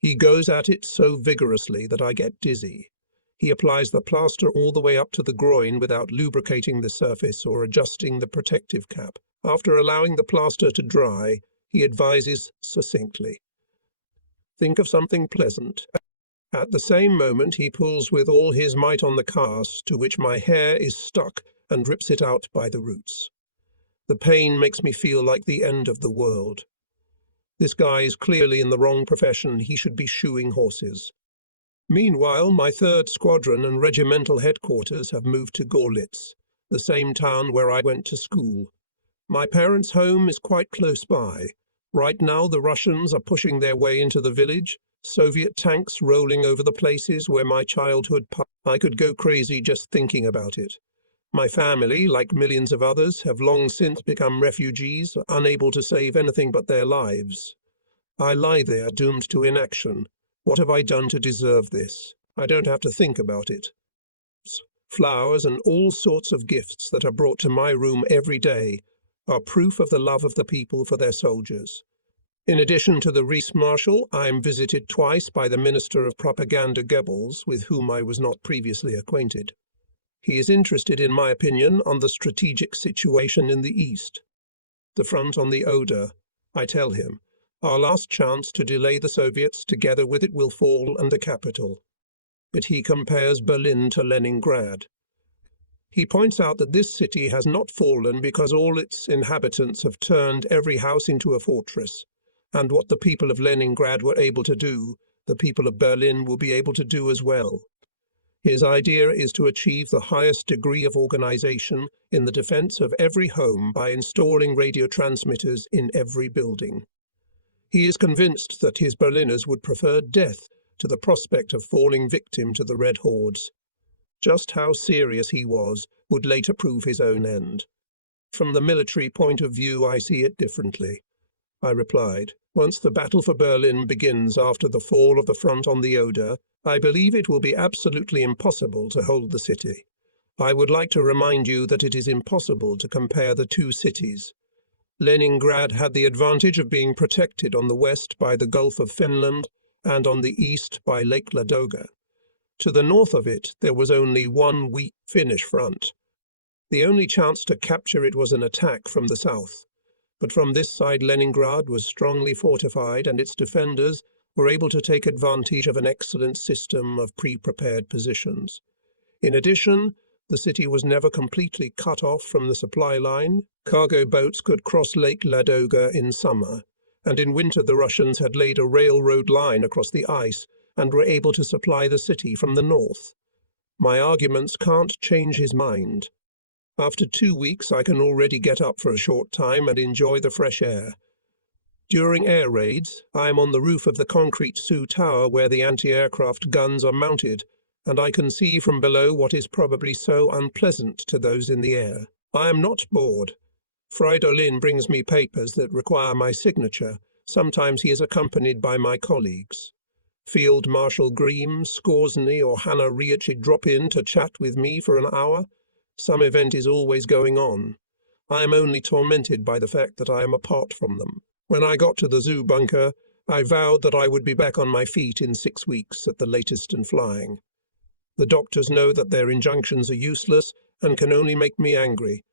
He goes at it so vigorously that I get dizzy. He applies the plaster all the way up to the groin without lubricating the surface or adjusting the protective cap. After allowing the plaster to dry, he advises succinctly, "Think of something pleasant." At the same moment, he pulls with all his might on the cast, to which my hair is stuck, and rips it out by the roots. The pain makes me feel like the end of the world. This guy is clearly in the wrong profession. He should be shoeing horses. Meanwhile, my 3rd Squadron and regimental headquarters have moved to Gorlitz, the same town where I went to school. My parents' home is quite close by. Right now, the Russians are pushing their way into the village, Soviet tanks rolling over the places where my childhood passed. I could go crazy just thinking about it. My family, like millions of others, have long since become refugees, unable to save anything but their lives. I lie there, doomed to inaction. What have I done to deserve this? I don't have to think about it. Flowers and all sorts of gifts that are brought to my room every day are proof of the love of the people for their soldiers. In addition to the Reichsmarschall, I am visited twice by the Minister of Propaganda Goebbels, with whom I was not previously acquainted. He is interested, in my opinion, on the strategic situation in the East. The front on the Oder, I tell him, our last chance to delay the Soviets, together with it, will fall and the capital. But he compares Berlin to Leningrad. He points out that this city has not fallen because all its inhabitants have turned every house into a fortress, and what the people of Leningrad were able to do, the people of Berlin will be able to do as well. His idea is to achieve the highest degree of organization in the defense of every home by installing radio transmitters in every building. He is convinced that his Berliners would prefer death to the prospect of falling victim to the Red Hordes. Just how serious he was would later prove his own end. From the military point of view, I see it differently. I replied, once the battle for Berlin begins after the fall of the front on the Oder, I believe it will be absolutely impossible to hold the city. I would like to remind you that it is impossible to compare the two cities. Leningrad had the advantage of being protected on the west by the Gulf of Finland and on the east by Lake Ladoga. To the north of it, there was only one weak Finnish front. The only chance to capture it was an attack from the south. But from this side, Leningrad was strongly fortified, and its defenders were able to take advantage of an excellent system of pre-prepared positions. In addition, the city was never completely cut off from the supply line. Cargo boats could cross Lake Ladoga in summer, and in winter the Russians had laid a railroad line across the ice and were able to supply the city from the north. My arguments can't change his mind. After 2 weeks, I can already get up for a short time and enjoy the fresh air. During air raids, I am on the roof of the concrete Sioux Tower where the anti-aircraft guns are mounted, and I can see from below what is probably so unpleasant to those in the air. I am not bored. Fridolin brings me papers that require my signature. Sometimes he is accompanied by my colleagues. Field Marshal Grimm, Skorzeny, or Hannah Riach drop in to chat with me for an hour. Some event is always going on. I am only tormented by the fact that I am apart from them. When I got to the zoo bunker, I vowed that I would be back on my feet in 6 weeks at the latest and flying. The doctors know that their injunctions are useless and can only make me angry.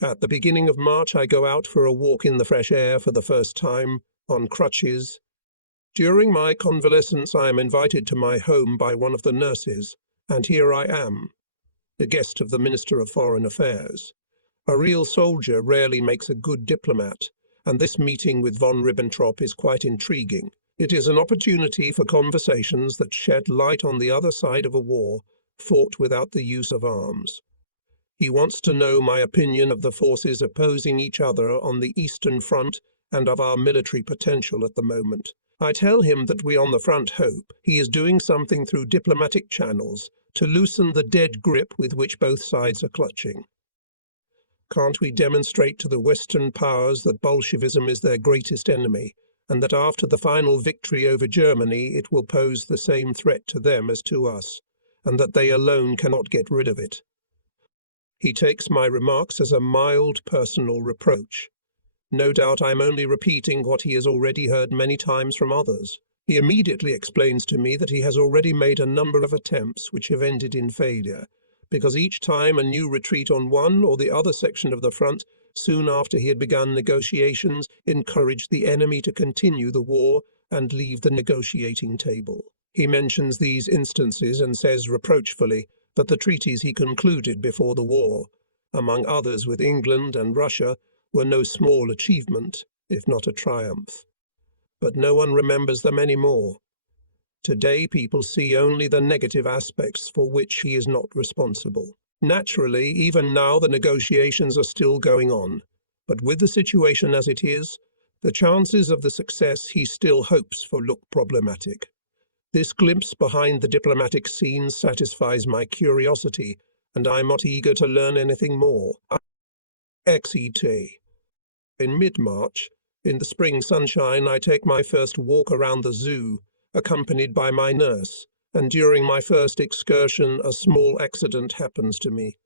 At the beginning of March, I go out for a walk in the fresh air for the first time, on crutches. During my convalescence, I am invited to my home by one of the nurses, and here I am, the guest of the Minister of Foreign Affairs. A real soldier rarely makes a good diplomat, and this meeting with von Ribbentrop is quite intriguing. It is an opportunity for conversations that shed light on the other side of a war fought without the use of arms. He wants to know my opinion of the forces opposing each other on the Eastern Front and of our military potential at the moment. I tell him that we on the front hope he is doing something through diplomatic channels to loosen the dead grip with which both sides are clutching. Can't we demonstrate to the Western powers that Bolshevism is their greatest enemy, and that after the final victory over Germany it will pose the same threat to them as to us, and that they alone cannot get rid of it? He takes my remarks as a mild personal reproach. No doubt I'm only repeating what he has already heard many times from others. He immediately explains to me that he has already made a number of attempts which have ended in failure, because each time a new retreat on one or the other section of the front, soon after he had begun negotiations, encouraged the enemy to continue the war and leave the negotiating table. He mentions these instances and says reproachfully that the treaties he concluded before the war, among others with England and Russia, were no small achievement, if not a triumph. But no one remembers them anymore. Today people see only the negative aspects for which he is not responsible. Naturally, even now the negotiations are still going on, but with the situation as it is, the chances of the success he still hopes for look problematic. This glimpse behind the diplomatic scenes satisfies my curiosity, and I am not eager to learn anything more. XET. In mid-March, in the spring sunshine, I take my first walk around the zoo, accompanied by my nurse, and during my first excursion a small accident happens to me.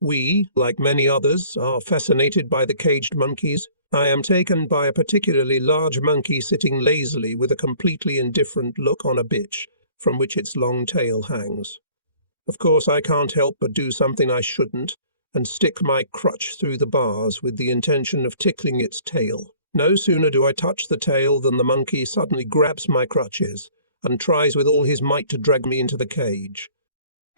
We, like many others, are fascinated by the caged monkeys. I am taken by a particularly large monkey sitting lazily with a completely indifferent look on a bitch, from which its long tail hangs. Of course, I can't help but do something I shouldn't, and stick my crutch through the bars with the intention of tickling its tail. No sooner do I touch the tail than the monkey suddenly grabs my crutches and tries with all his might to drag me into the cage.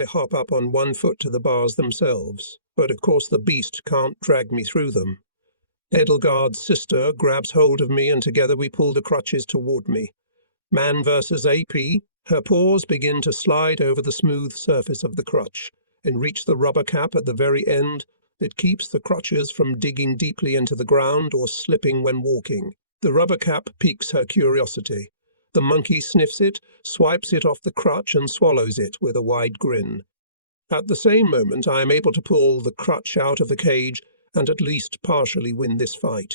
I hop up on one foot to the bars themselves, but of course the beast can't drag me through them. Edelgard's sister grabs hold of me and together we pull the crutches toward me. Man versus AP, her paws begin to slide over the smooth surface of the crutch and reach the rubber cap at the very end that keeps the crutches from digging deeply into the ground or slipping when walking. The rubber cap piques her curiosity. The monkey sniffs it, swipes it off the crutch and swallows it with a wide grin. At the same moment I am able to pull the crutch out of the cage and at least partially win this fight.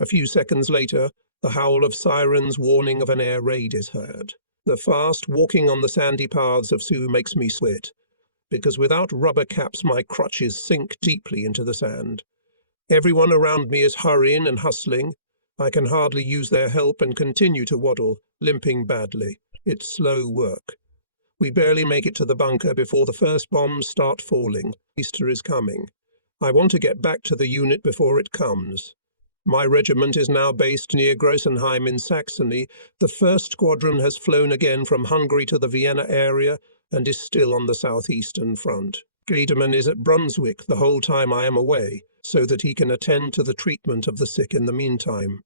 A few seconds later, the howl of sirens warning of an air raid is heard. The fast walking on the sandy paths of Sioux makes me sweat, because without rubber caps my crutches sink deeply into the sand. Everyone around me is hurrying and hustling. I can hardly use their help and continue to waddle, limping badly. It's slow work. We barely make it to the bunker before the first bombs start falling. Easter is coming. I want to get back to the unit before it comes. My regiment is now based near Grossenheim in Saxony. The 1st Squadron has flown again from Hungary to the Vienna area and is still on the southeastern front. Gademan is at Brunswick the whole time I am away, so that he can attend to the treatment of the sick in the meantime.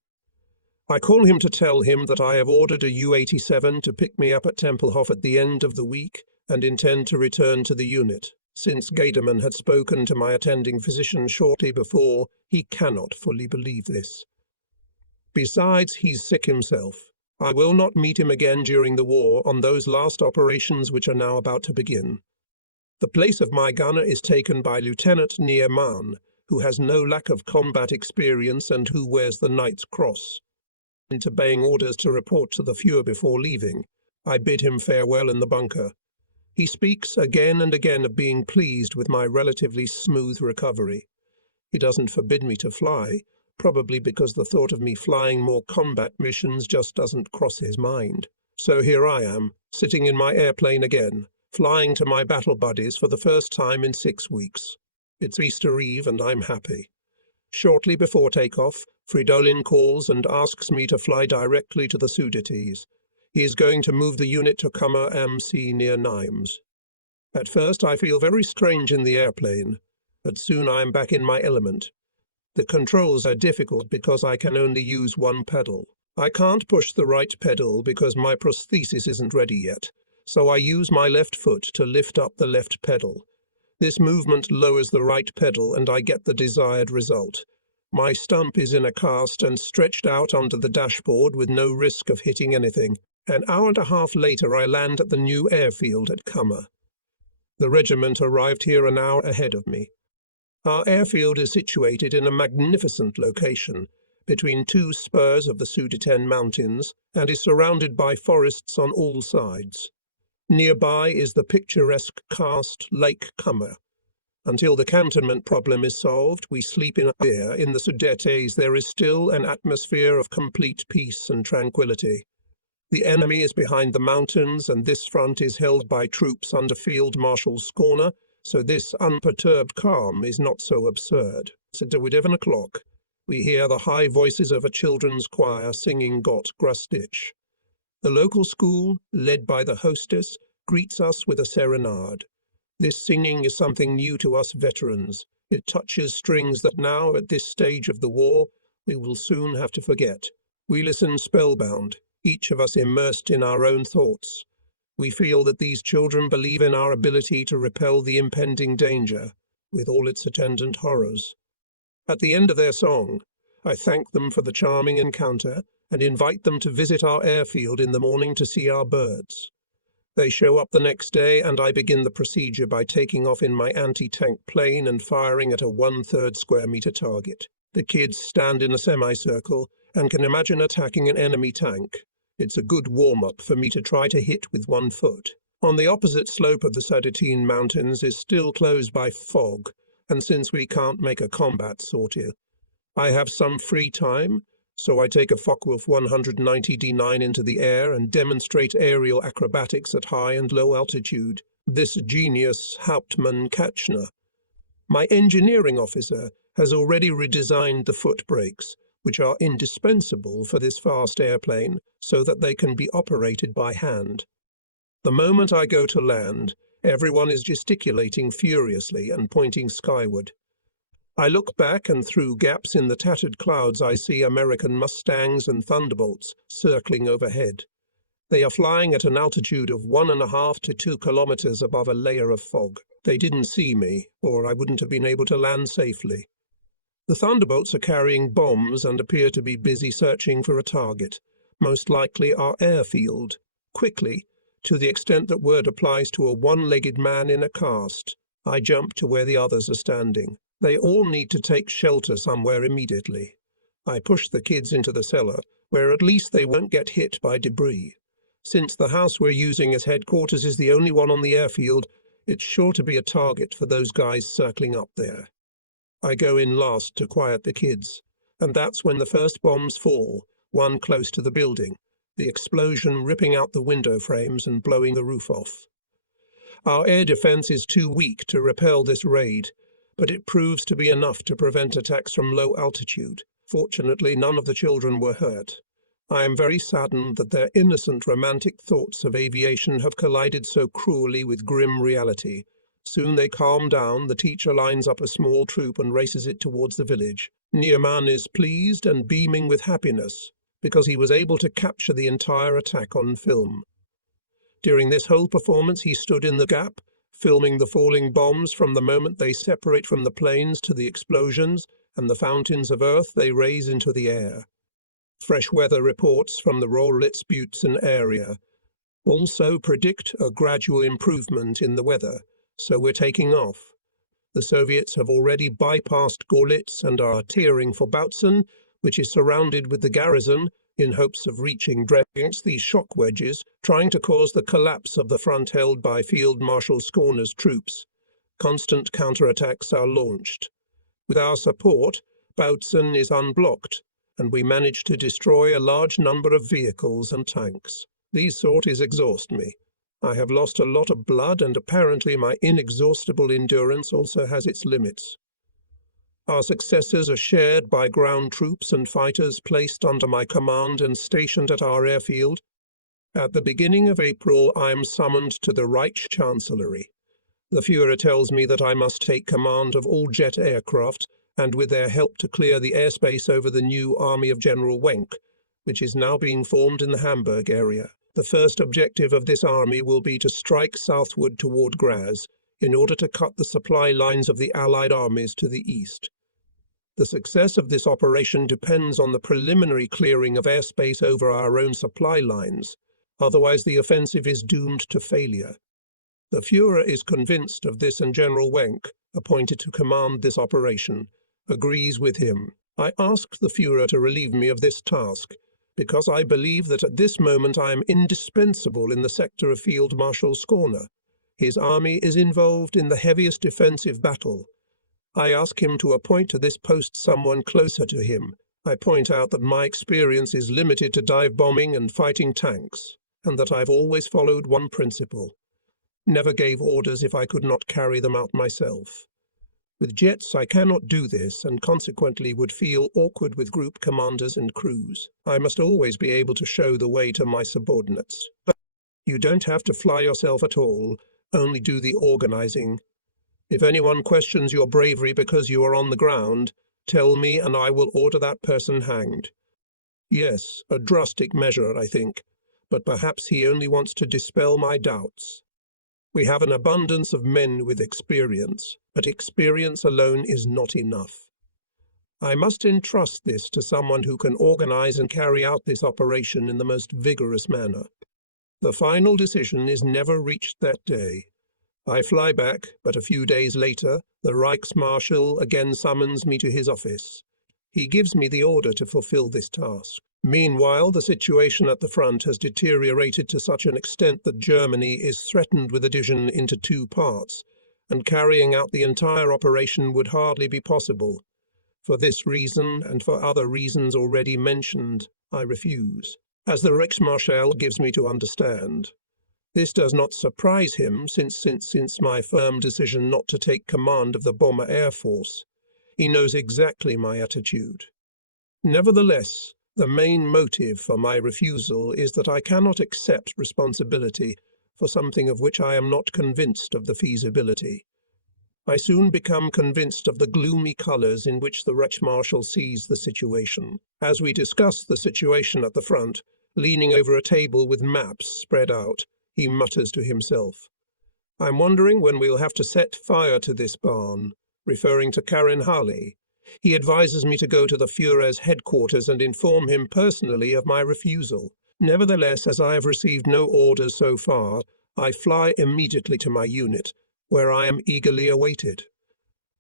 I call him to tell him that I have ordered a U-87 to pick me up at Tempelhof at the end of the week and intend to return to the unit. Since Gademan had spoken to my attending physician shortly before, he cannot fully believe this. Besides, he's sick himself. I will not meet him again during the war on those last operations which are now about to begin. The place of my gunner is taken by Lieutenant Nierman, who has no lack of combat experience and who wears the Knight's Cross. Into obeying orders to report to the Fuhrer before leaving, I bid him farewell in the bunker. He speaks again and again of being pleased with my relatively smooth recovery. He doesn't forbid me to fly, probably because the thought of me flying more combat missions just doesn't cross his mind. So here I am, sitting in my airplane again, flying to my battle buddies for the first time in 6 weeks. It's Easter Eve and I'm happy. Shortly before takeoff, Fridolin calls and asks me to fly directly to the Sudetese. He is going to move the unit to Kummer am See near Nimes. At first I feel very strange in the airplane, but soon I am back in my element. The controls are difficult because I can only use one pedal. I can't push the right pedal because my prosthesis isn't ready yet, so I use my left foot to lift up the left pedal. This movement lowers the right pedal and I get the desired result. My stump is in a cast and stretched out onto the dashboard with no risk of hitting anything. An hour and a half later I land at the new airfield at Kummer. The regiment arrived here an hour ahead of me. Our airfield is situated in a magnificent location, between two spurs of the Sudeten Mountains, and is surrounded by forests on all sides. Nearby is the picturesque karst Lake Kummer. Until the cantonment problem is solved, we sleep in here. In the Sudetes there is still an atmosphere of complete peace and tranquility. The enemy is behind the mountains, and this front is held by troops under Field Marshal Schorner, so this unperturbed calm is not so absurd. At 11 o'clock, we hear the high voices of a children's choir singing Gott grüß dich. The local school, led by the hostess, greets us with a serenade. This singing is something new to us veterans. It touches strings that now, at this stage of the war, we will soon have to forget. We listen spellbound, each of us immersed in our own thoughts. We feel that these children believe in our ability to repel the impending danger, with all its attendant horrors. At the end of their song, I thank them for the charming encounter and invite them to visit our airfield in the morning to see our birds. They show up the next day, and I begin the procedure by taking off in my anti-tank plane and firing at a 1/3 square meter target. The kids stand in a semicircle and can imagine attacking an enemy tank. It's a good warm-up for me to try to hit with one foot. On the opposite slope of the Sudeten Mountains is still closed by fog, and since we can't make a combat sortie, I have some free time, so I take a Focke-Wulf 190 D9 into the air and demonstrate aerial acrobatics at high and low altitude. This genius, Hauptmann Katchner, my engineering officer, has already redesigned the foot brakes, which are indispensable for this fast airplane, so that they can be operated by hand. The moment I go to land, everyone is gesticulating furiously and pointing skyward. I look back, and through gaps in the tattered clouds I see American Mustangs and Thunderbolts circling overhead. They are flying at an altitude of 1.5 to 2 kilometers above a layer of fog. They didn't see me, or I wouldn't have been able to land safely. The Thunderbolts are carrying bombs and appear to be busy searching for a target, most likely our airfield. Quickly, to the extent that word applies to a one-legged man in a cast, I jump to where the others are standing. They all need to take shelter somewhere immediately. I push the kids into the cellar, where at least they won't get hit by debris. Since the house we're using as headquarters is the only one on the airfield, it's sure to be a target for those guys circling up there. I go in last to quiet the kids, and that's when the first bombs fall, one close to the building, the explosion ripping out the window frames and blowing the roof off. Our air defense is too weak to repel this raid, but it proves to be enough to prevent attacks from low altitude. Fortunately, none of the children were hurt. I am very saddened that their innocent romantic thoughts of aviation have collided so cruelly with grim reality. Soon they calm down, the teacher lines up a small troop and races it towards the village. Nierman is pleased and beaming with happiness, because he was able to capture the entire attack on film. During this whole performance he stood in the gap, filming the falling bombs from the moment they separate from the planes to the explosions and the fountains of earth they raise into the air. Fresh weather reports from the Röhlitz-Bützen area also predict a gradual improvement in the weather, so we're taking off. The Soviets have already bypassed Görlitz and are tearing for Bautzen, which is surrounded with the garrison, in hopes of reaching Dresden. Against these shock wedges, trying to cause the collapse of the front held by Field Marshal Schorner's troops. Constant counterattacks are launched. With our support, Bautzen is unblocked, and we manage to destroy a large number of vehicles and tanks. These sorties exhaust me. I have lost a lot of blood, and apparently my inexhaustible endurance also has its limits. Our successes are shared by ground troops and fighters placed under my command and stationed at our airfield. At the beginning of April, I am summoned to the Reich Chancellery. The Führer tells me that I must take command of all jet aircraft, and with their help to clear the airspace over the new army of General Wenck, which is now being formed in the Hamburg area. The first objective of this army will be to strike southward toward Graz in order to cut the supply lines of the Allied armies to the east. The success of this operation depends on the preliminary clearing of airspace over our own supply lines, otherwise the offensive is doomed to failure. The Führer is convinced of this, and General Wenck, appointed to command this operation, agrees with him. I asked the Führer to relieve me of this task, because I believe that at this moment I am indispensable in the sector of Field Marshal Schorner. His army is involved in the heaviest defensive battle. I ask him to appoint to this post someone closer to him. I point out that my experience is limited to dive bombing and fighting tanks, and that I've always followed one principle: never gave orders if I could not carry them out myself. With jets I cannot do this, and consequently would feel awkward with group commanders and crews. I must always be able to show the way to my subordinates. You don't have to fly yourself at all, only do the organizing. If anyone questions your bravery because you are on the ground, tell me and I will order that person hanged. Yes, a drastic measure, I think, but perhaps he only wants to dispel my doubts. We have an abundance of men with experience, but experience alone is not enough. I must entrust this to someone who can organize and carry out this operation in the most vigorous manner. The final decision is never reached that day. I fly back, but a few days later, the Reichsmarschall again summons me to his office. He gives me the order to fulfill this task. Meanwhile, the situation at the front has deteriorated to such an extent that Germany is threatened with a division into two parts, and carrying out the entire operation would hardly be possible. For this reason, and for other reasons already mentioned, I refuse, as the Reichsmarschall gives me to understand. This does not surprise him, since my firm decision not to take command of the Bomber Air Force. He knows exactly my attitude. Nevertheless, the main motive for my refusal is that I cannot accept responsibility for something of which I am not convinced of the feasibility. I soon become convinced of the gloomy colours in which the Reichsmarschall sees the situation. As we discuss the situation at the front, leaning over a table with maps spread out, he mutters to himself, "I'm wondering when we'll have to set fire to this barn," referring to Karin Harley. He advises me to go to the Führer's headquarters and inform him personally of my refusal. Nevertheless, as I have received no orders so far, I fly immediately to my unit, where I am eagerly awaited.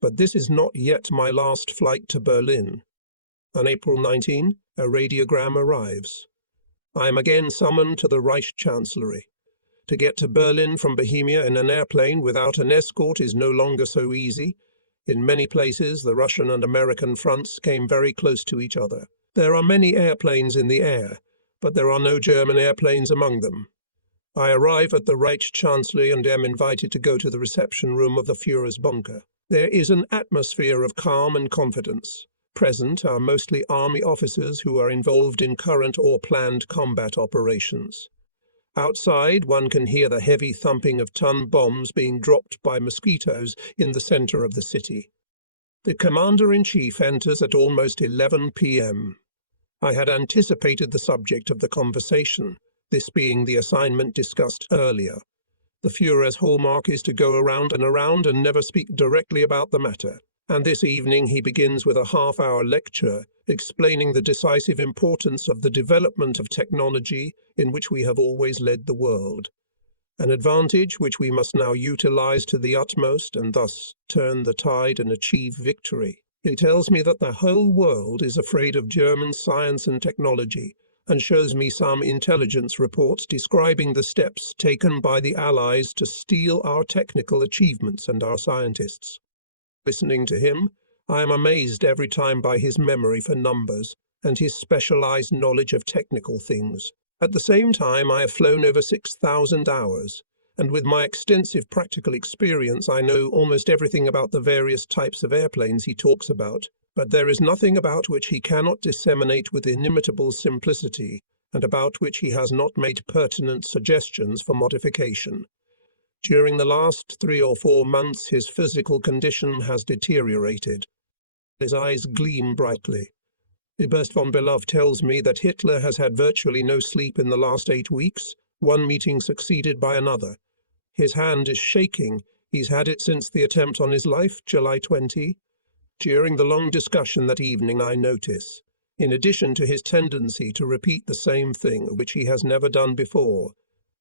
But this is not yet my last flight to Berlin. On April 19, a radiogram arrives. I am again summoned to the Reich Chancellery. To get to Berlin from Bohemia in an airplane without an escort is no longer so easy. In many places, the Russian and American fronts came very close to each other. There are many airplanes in the air, but there are no German airplanes among them. I arrive at the Reich Chancellery and am invited to go to the reception room of the Führer's bunker. There is an atmosphere of calm and confidence. Present are mostly army officers who are involved in current or planned combat operations. Outside, one can hear the heavy thumping of ton bombs being dropped by mosquitoes in the center of the city. The Commander-in-Chief enters at almost 11 p.m. I had anticipated the subject of the conversation, this being the assignment discussed earlier. The Führer's hallmark is to go around and never speak directly about the matter, and this evening he begins with a half-hour lecture explaining the decisive importance of the development of technology in which we have always led the world, an advantage which we must now utilize to the utmost and thus turn the tide and achieve victory. He tells me that the whole world is afraid of German science and technology, and shows me some intelligence reports describing the steps taken by the Allies to steal our technical achievements and our scientists. Listening to him, I am amazed every time by his memory for numbers and his specialized knowledge of technical things. At the same time, I have flown over 6,000 hours, and with my extensive practical experience, I know almost everything about the various types of airplanes he talks about. But there is nothing about which he cannot disseminate with inimitable simplicity, and about which he has not made pertinent suggestions for modification. During the last 3 or 4 months, his physical condition has deteriorated. His eyes gleam brightly. Eberst von Belov tells me that Hitler has had virtually no sleep in the last 8 weeks, one meeting succeeded by another. His hand is shaking. He's had it since the attempt on his life, July 20. During the long discussion that evening, I notice, in addition to his tendency to repeat the same thing, which he has never done before,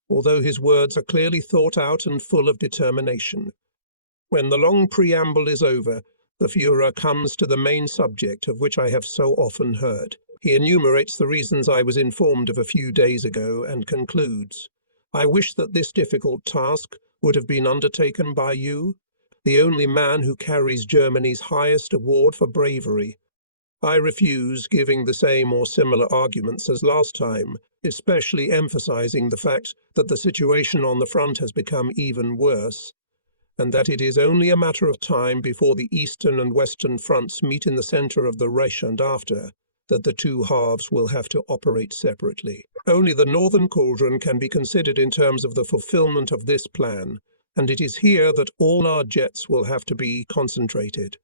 although his words are clearly thought out and full of determination. When the long preamble is over, the Führer comes to the main subject of which I have so often heard. He enumerates the reasons I was informed of a few days ago and concludes, "I wish that this difficult task would have been undertaken by you, the only man who carries Germany's highest award for bravery." I refuse giving the same or similar arguments as last time, especially emphasizing the fact that the situation on the front has become even worse, and that it is only a matter of time before the eastern and western fronts meet in the center of the Reich, and after that the two halves will have to operate separately. Only the northern cauldron can be considered in terms of the fulfillment of this plan, and it is here that all our jets will have to be concentrated.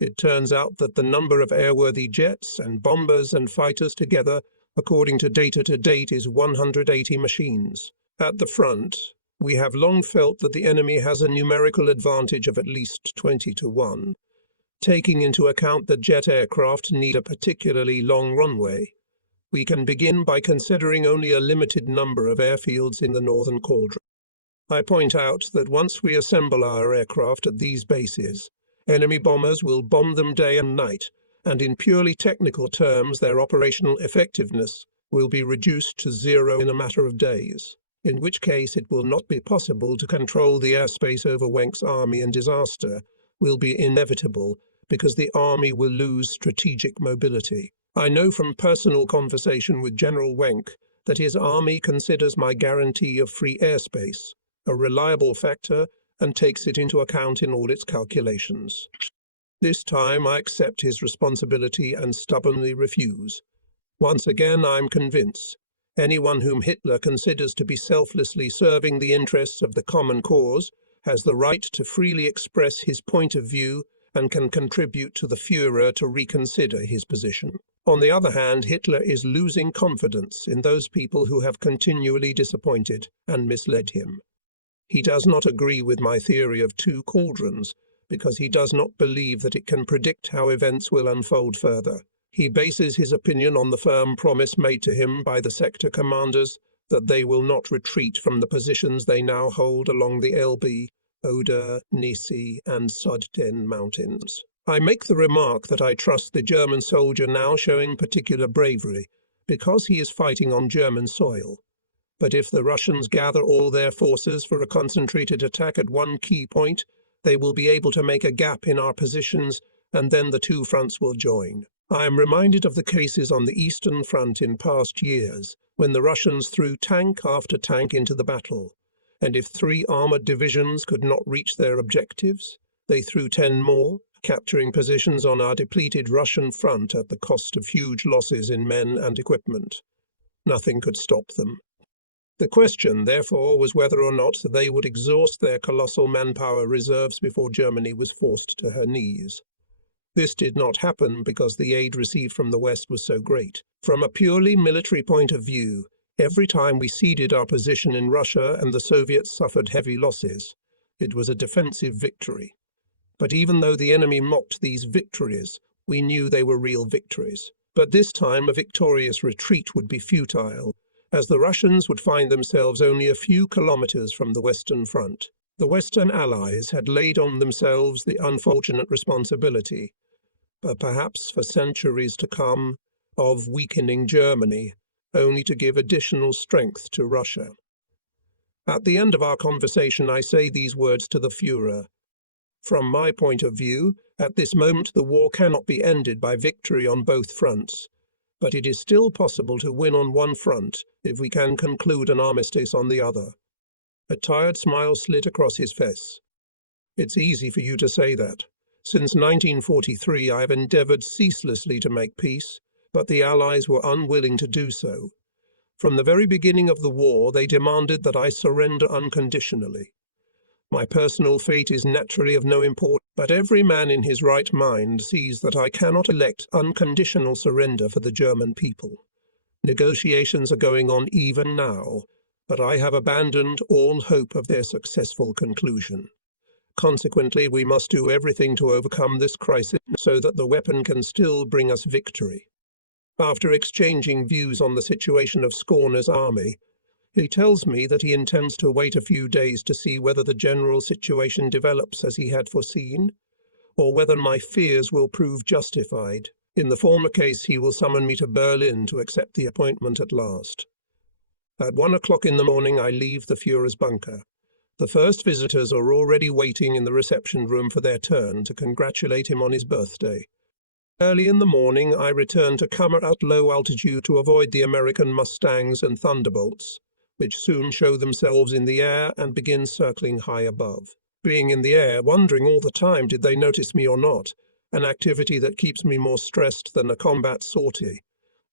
It turns out that the number of airworthy jets and bombers and fighters together, according to data to date, is 180 machines. At the front, we have long felt that the enemy has a numerical advantage of at least 20 to 1, taking into account that jet aircraft need a particularly long runway. We can begin by considering only a limited number of airfields in the northern cauldron. I point out that once we assemble our aircraft at these bases, enemy bombers will bomb them day and night, and in purely technical terms their operational effectiveness will be reduced to zero in a matter of days, in which case it will not be possible to control the airspace over Wenck's army, and disaster will be inevitable because the army will lose strategic mobility. I know from personal conversation with General Wenck that his army considers my guarantee of free airspace a reliable factor and takes it into account in all its calculations. This time I accept his responsibility and stubbornly refuse. Once again, I'm convinced anyone whom Hitler considers to be selflessly serving the interests of the common cause has the right to freely express his point of view and can contribute to the Führer to reconsider his position. On the other hand, Hitler is losing confidence in those people who have continually disappointed and misled him. He does not agree with my theory of two cauldrons because he does not believe that it can predict how events will unfold further. He bases his opinion on the firm promise made to him by the sector commanders that they will not retreat from the positions they now hold along the Elbe, Oder, Nisi, and Sudden mountains. I make the remark that I trust the German soldier now showing particular bravery because he is fighting on German soil. But if the Russians gather all their forces for a concentrated attack at one key point, they will be able to make a gap in our positions, and then the two fronts will join. I am reminded of the cases on the Eastern Front in past years, when the Russians threw tank after tank into the battle, and if 3 armoured divisions could not reach their objectives, they threw 10 more, capturing positions on our depleted Russian front at the cost of huge losses in men and equipment. Nothing could stop them. The question, therefore, was whether or not they would exhaust their colossal manpower reserves before Germany was forced to her knees. This did not happen because the aid received from the West was so great. From a purely military point of view, every time we ceded our position in Russia and the Soviets suffered heavy losses, it was a defensive victory. But even though the enemy mocked these victories, we knew they were real victories. But this time a victorious retreat would be futile, as the Russians would find themselves only a few kilometers from the Western Front. The Western Allies had laid on themselves the unfortunate responsibility, but perhaps for centuries to come, of weakening Germany, only to give additional strength to Russia. At the end of our conversation, I say these words to the Führer. From my point of view, at this moment the war cannot be ended by victory on both fronts, but it is still possible to win on one front if we can conclude an armistice on the other. A tired smile slid across his face. It's easy for you to say that. Since 1943 I have endeavoured ceaselessly to make peace, but the Allies were unwilling to do so. From the very beginning of the war they demanded that I surrender unconditionally. My personal fate is naturally of no import, but every man in his right mind sees that I cannot elect unconditional surrender for the German people. Negotiations are going on even now, but I have abandoned all hope of their successful conclusion. Consequently, we must do everything to overcome this crisis so that the weapon can still bring us victory. After exchanging views on the situation of Scorner's army, he tells me that he intends to wait a few days to see whether the general situation develops as he had foreseen, or whether my fears will prove justified. In the former case, he will summon me to Berlin to accept the appointment at last. At 1 o'clock in the morning, I leave the Führer's bunker. The first visitors are already waiting in the reception room for their turn to congratulate him on his birthday. Early in the morning, I return to Kammer at low altitude to avoid the American Mustangs and Thunderbolts, which soon show themselves in the air and begin circling high above. Being in the air, wondering all the time did they notice me or not, an activity that keeps me more stressed than a combat sortie.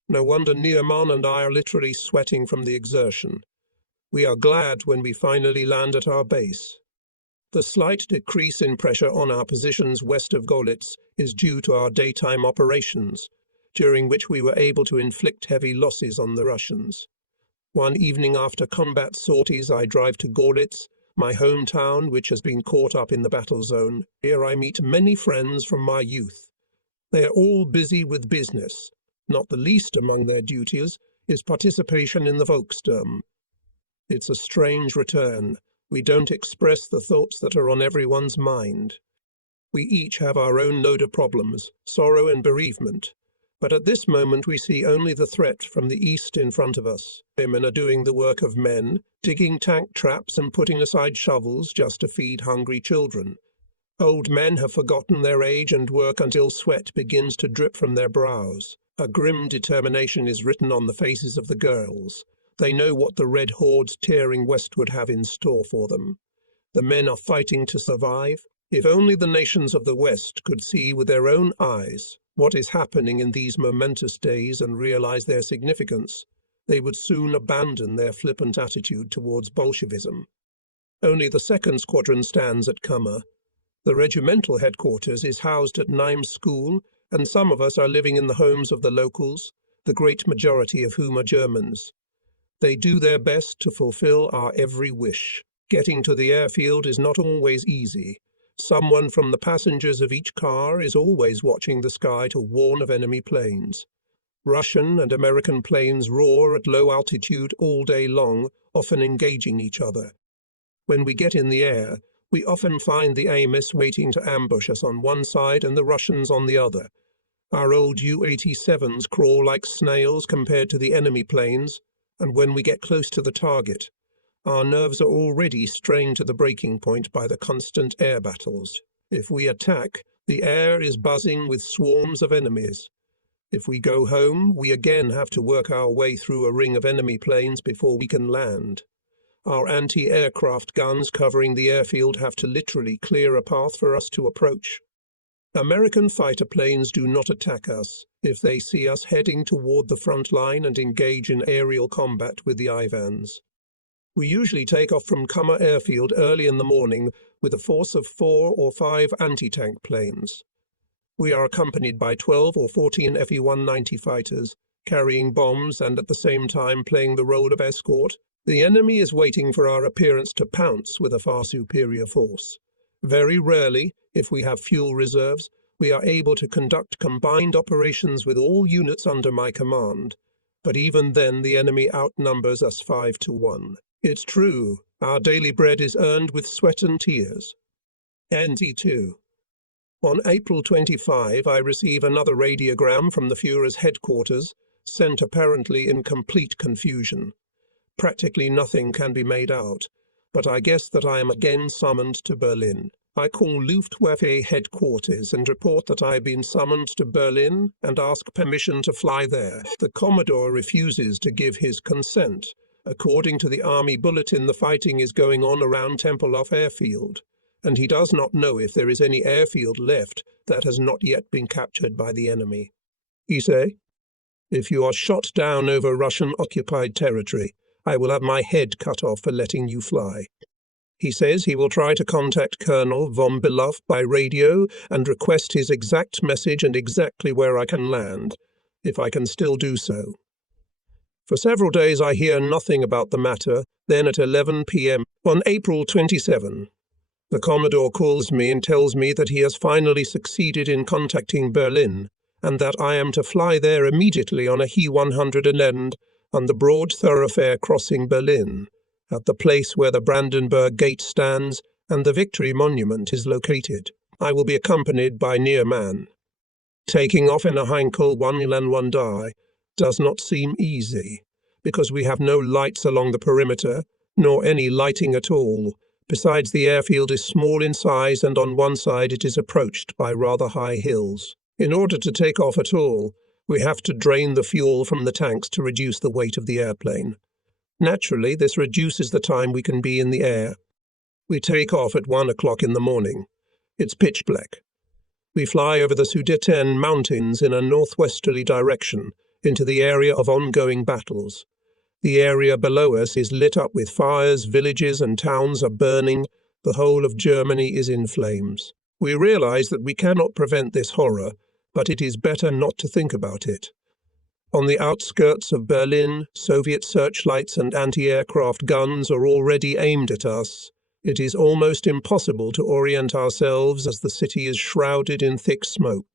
No wonder Neerman and I are literally sweating from the exertion. We are glad when we finally land at our base. The slight decrease in pressure on our positions west of Görlitz is due to our daytime operations, during which we were able to inflict heavy losses on the Russians. One evening after combat sorties, I drive to Görlitz, my hometown, which has been caught up in the battle zone. Here I meet many friends from my youth. They are all busy with business. Not the least among their duties is participation in the Volkssturm. It's a strange return. We don't express the thoughts that are on everyone's mind. We each have our own load of problems, sorrow and bereavement. But at this moment we see only the threat from the east in front of us. Women are doing the work of men, digging tank traps and putting aside shovels just to feed hungry children. Old men have forgotten their age and work until sweat begins to drip from their brows. A grim determination is written on the faces of the girls. They know what the red hordes tearing westward have in store for them. The men are fighting to survive. If only the nations of the West could see with their own eyes what is happening in these momentous days and realize their significance, they would soon abandon their flippant attitude towards Bolshevism. Only the 2nd Squadron stands at Kammer. The regimental headquarters is housed at Nimes School, and some of us are living in the homes of the locals, the great majority of whom are Germans. They do their best to fulfill our every wish. Getting to the airfield is not always easy. Someone from the passengers of each car is always watching the sky to warn of enemy planes. Russian and American planes roar at low altitude all day long, often engaging each other. When we get in the air, we often find the AMIS waiting to ambush us on one side and the Russians on the other. Our old U-87s crawl like snails compared to the enemy planes, and when we get close to the target, our nerves are already strained to the breaking point by the constant air battles. If we attack, the air is buzzing with swarms of enemies. If we go home, we again have to work our way through a ring of enemy planes before we can land. Our anti-aircraft guns covering the airfield have to literally clear a path for us to approach. American fighter planes do not attack us if they see us heading toward the front line and engage in aerial combat with the Ivans. We usually take off from Kammer Airfield early in the morning with a force of 4 or 5 anti-tank planes. We are accompanied by 12 or 14 Fe-190 fighters, carrying bombs and at the same time playing the role of escort. The enemy is waiting for our appearance to pounce with a far superior force. Very rarely, if we have fuel reserves, we are able to conduct combined operations with all units under my command, but even then the enemy outnumbers us 5 to 1. It's true, our daily bread is earned with sweat and tears. NT2. On April 25, I receive another radiogram from the Führer's headquarters, sent apparently in complete confusion. Practically nothing can be made out, but I guess that I am again summoned to Berlin. I call Luftwaffe headquarters and report that I have been summoned to Berlin and ask permission to fly there. The Commodore refuses to give his consent. According to the Army Bulletin, the fighting is going on around Tempelhof Airfield, and he does not know if there is any airfield left that has not yet been captured by the enemy. He say, "If you are shot down over Russian-occupied territory, I will have my head cut off for letting you fly." He says he will try to contact Colonel von Belovor by radio and request his exact message and exactly where I can land, if I can still do so. For several days I hear nothing about the matter. Then at 11 p.m. on April 27, the Commodore calls me and tells me that he has finally succeeded in contacting Berlin, and that I am to fly there immediately on a He-111 on the broad thoroughfare crossing Berlin, at the place where the Brandenburg Gate stands and the Victory Monument is located. I will be accompanied by Nearman. Taking off in a Heinkel 111 does not seem easy, because we have no lights along the perimeter, nor any lighting at all. Besides, the airfield is small in size, and on one side it is approached by rather high hills. In order to take off at all, we have to drain the fuel from the tanks to reduce the weight of the airplane. Naturally, this reduces the time we can be in the air. We take off at 1 o'clock in the morning. It's pitch black. We fly over the Sudeten Mountains in a northwesterly direction into the area of ongoing battles. The area below us is lit up with fires, villages and towns are burning, the whole of Germany is in flames. We realize that we cannot prevent this horror, but it is better not to think about it. On the outskirts of Berlin, Soviet searchlights and anti-aircraft guns are already aimed at us. It is almost impossible to orient ourselves as the city is shrouded in thick smoke.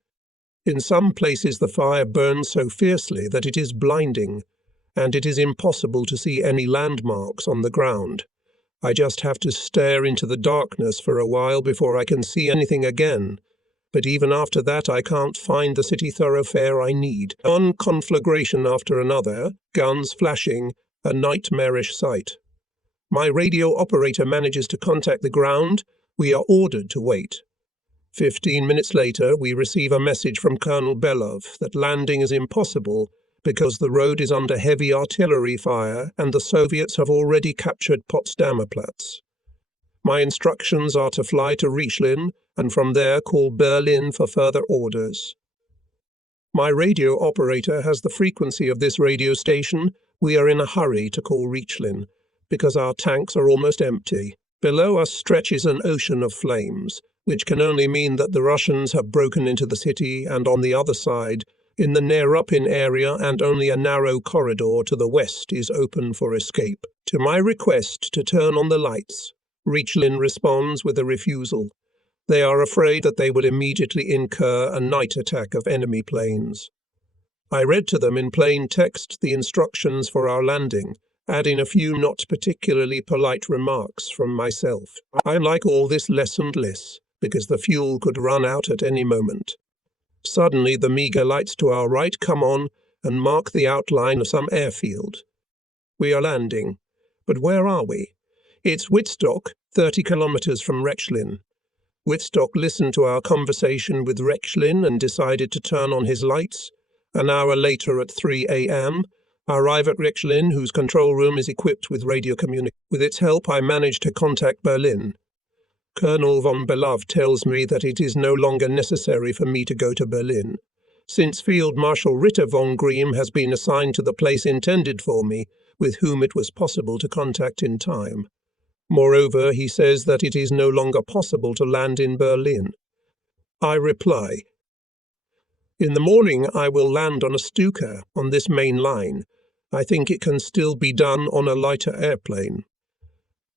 In some places the fire burns so fiercely that it is blinding, and it is impossible to see any landmarks on the ground. I just have to stare into the darkness for a while before I can see anything again. But even after that I can't find the city thoroughfare I need. One conflagration after another, guns flashing, a nightmarish sight. My radio operator manages to contact the ground. We are ordered to wait. 15 minutes later, we receive a message from Colonel Belov that landing is impossible because the road is under heavy artillery fire and the Soviets have already captured Potsdamer Platz. My instructions are to fly to Rieschlin and from there call Berlin for further orders. My radio operator has the frequency of this radio station. We are in a hurry to call Rieschlin because our tanks are almost empty. Below us stretches an ocean of flames, which can only mean that the Russians have broken into the city, and on the other side, in the Near-Upin area, and only a narrow corridor to the west is open for escape. To my request to turn on the lights, Rieschlin responds with a refusal. They are afraid that they would immediately incur a night attack of enemy planes. I read to them in plain text the instructions for our landing, adding a few not particularly polite remarks from myself. I like all this less and less, because the fuel could run out at any moment. Suddenly the meager lights to our right come on and mark the outline of some airfield. We are landing. But where are we? It's Wittstock, 30 kilometers from Rieschlin. Wittstock listened to our conversation with Rieschlin and decided to turn on his lights. An hour later at 3 a.m., I arrive at Rieschlin, whose control room is equipped with radio communication. With its help, I manage to contact Berlin. Colonel von Belovor tells me that it is no longer necessary for me to go to Berlin, since Field Marshal Ritter von Grimm has been assigned to the place intended for me, with whom it was possible to contact in time. Moreover, he says that it is no longer possible to land in Berlin. I reply, "In the morning I will land on a Stuka on this main line. I think it can still be done on a lighter airplane.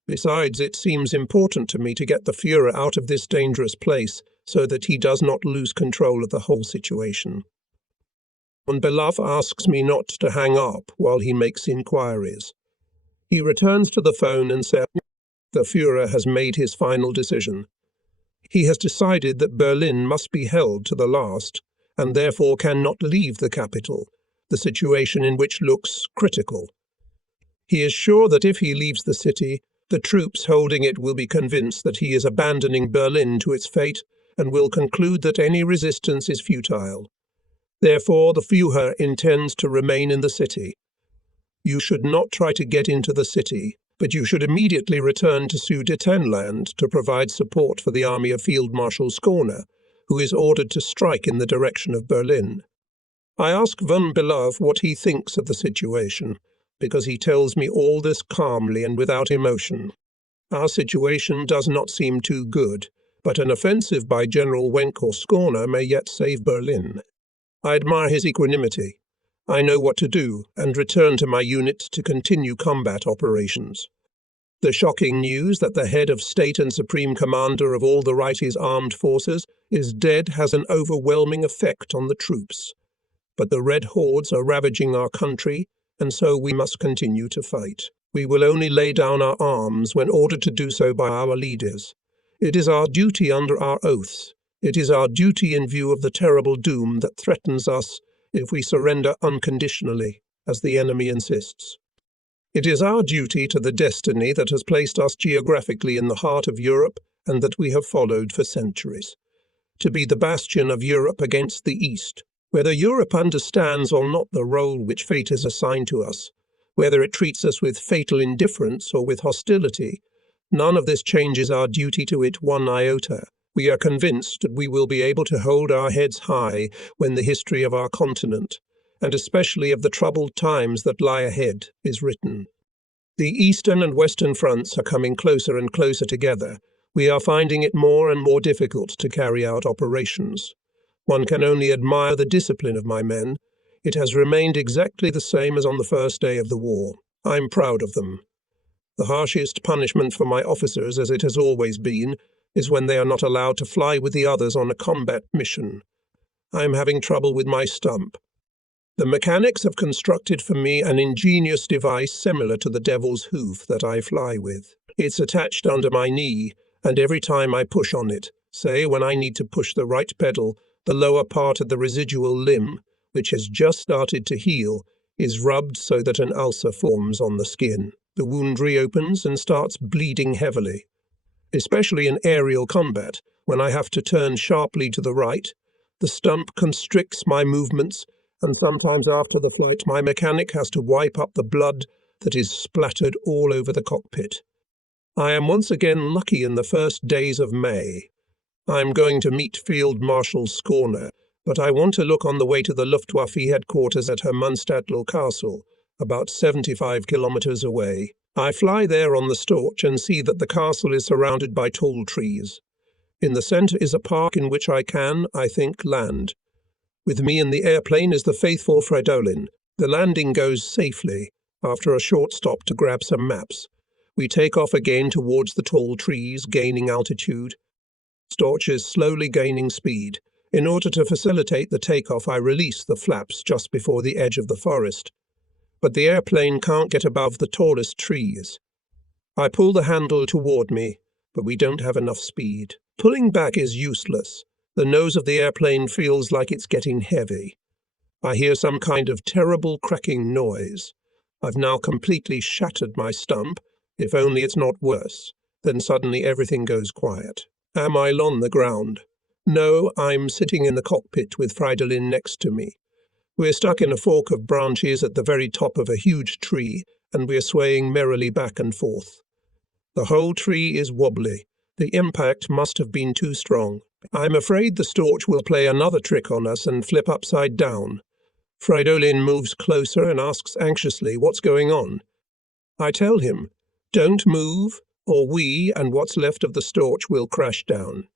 Besides, it seems important to me to get the Führer out of this dangerous place so that he does not lose control of the whole situation." Von Belovor asks me not to hang up while he makes inquiries. He returns to the phone and says, "The Führer has made his final decision. He has decided that Berlin must be held to the last, and therefore cannot leave the capital, the situation in which looks critical. He is sure that if he leaves the city, the troops holding it will be convinced that he is abandoning Berlin to its fate and will conclude that any resistance is futile. Therefore, the Führer intends to remain in the city. You should not try to get into the city, but you should immediately return to Sudetenland to provide support for the army of Field Marshal Schorner, who is ordered to strike in the direction of Berlin." I ask von Belovor what he thinks of the situation, because he tells me all this calmly and without emotion. Our situation does not seem too good, but an offensive by General Wenck or Schorner may yet save Berlin. I admire his equanimity. I know what to do, and return to my unit to continue combat operations. The shocking news that the head of state and supreme commander of all the Reich's armed forces is dead has an overwhelming effect on the troops. But the Red Hordes are ravaging our country, and so we must continue to fight. We will only lay down our arms when ordered to do so by our leaders. It is our duty under our oaths. It is our duty in view of the terrible doom that threatens us if we surrender unconditionally, as the enemy insists. It is our duty to the destiny that has placed us geographically in the heart of Europe and that we have followed for centuries. To be the bastion of Europe against the East, whether Europe understands or not the role which fate has assigned to us, whether it treats us with fatal indifference or with hostility, none of this changes our duty to it one iota. We are convinced that we will be able to hold our heads high when the history of our continent, and especially of the troubled times that lie ahead, is written. The eastern and western fronts are coming closer and closer together. We are finding it more and more difficult to carry out operations. One can only admire the discipline of my men. It has remained exactly the same as on the first day of the war. I'm proud of them. The harshest punishment for my officers, as it has always been, is when they are not allowed to fly with the others on a combat mission. I am having trouble with my stump. The mechanics have constructed for me an ingenious device similar to the devil's hoof that I fly with. It's attached under my knee, and every time I push on it, say when I need to push the right pedal, the lower part of the residual limb, which has just started to heal, is rubbed so that an ulcer forms on the skin. The wound reopens and starts bleeding heavily. Especially in aerial combat, when I have to turn sharply to the right, the stump constricts my movements, and sometimes after the flight my mechanic has to wipe up the blood that is splattered all over the cockpit. I am once again lucky in the first days of May. I am going to meet Field Marshal Schorner, but I want to look on the way to the Luftwaffe headquarters at Hermannstadtl Castle, about 75 kilometers away. I fly there on the Storch and see that the castle is surrounded by tall trees. In the centre is a park in which I can, I think, land. With me in the airplane is the faithful Fridolin. The landing goes safely, after a short stop to grab some maps. We take off again towards the tall trees, gaining altitude. Storch is slowly gaining speed. In order to facilitate the takeoff, I release the flaps just before the edge of the forest. But the airplane can't get above the tallest trees. I pull the handle toward me, but we don't have enough speed. Pulling back is useless. The nose of the airplane feels like it's getting heavy. I hear some kind of terrible cracking noise. I've now completely shattered my stump, if only it's not worse. Then suddenly everything goes quiet. Am I on the ground? No, I'm sitting in the cockpit with Fridolin next to me. We're stuck in a fork of branches at the very top of a huge tree, and we're swaying merrily back and forth. The whole tree is wobbly. The impact must have been too strong. I'm afraid the Storch will play another trick on us and flip upside down. Fridolin moves closer and asks anxiously what's going on. I tell him, don't move, or we and what's left of the Storch will crash down.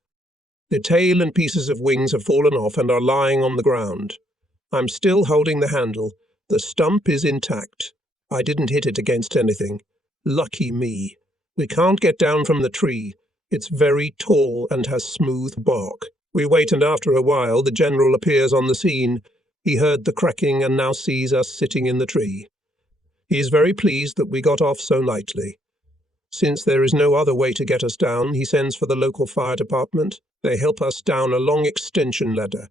The tail and pieces of wings have fallen off and are lying on the ground. I'm still holding the handle. The stump is intact. I didn't hit it against anything. Lucky me. We can't get down from the tree. It's very tall and has smooth bark. We wait, and after a while the general appears on the scene. He heard the cracking and now sees us sitting in the tree. He is very pleased that we got off so lightly. Since there is no other way to get us down, he sends for the local fire department. They help us down a long extension ladder.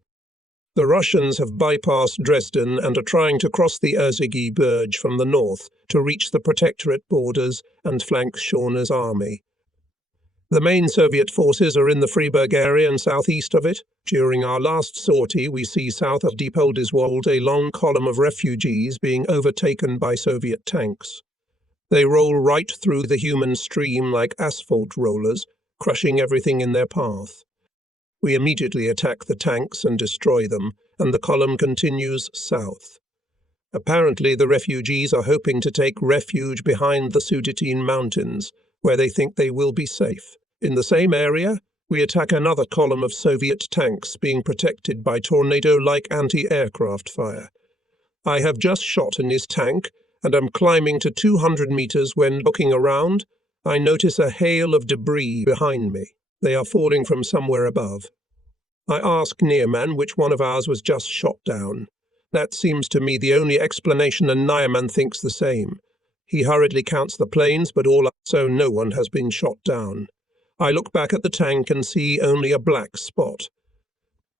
The Russians have bypassed Dresden and are trying to cross the Erzegi Berge from the north to reach the Protectorate borders and flank Schorner's army. The main Soviet forces are in the Freiburg area and southeast of it. During our last sortie, we see south of Diepoldiswald a long column of refugees being overtaken by Soviet tanks. They roll right through the human stream like asphalt rollers, crushing everything in their path. We immediately attack the tanks and destroy them, and the column continues south. Apparently the refugees are hoping to take refuge behind the Sudetine mountains, where they think they will be safe. In the same area, we attack another column of Soviet tanks being protected by tornado-like anti-aircraft fire. I have just shot in his tank, and am climbing to 200 meters when, looking around, I notice a hail of debris behind me. They are falling from somewhere above. I ask Nearman which one of ours was just shot down. That seems to me the only explanation, and Nearman thinks the same. He hurriedly counts the planes, but so no one has been shot down. I look back at the tank and see only a black spot.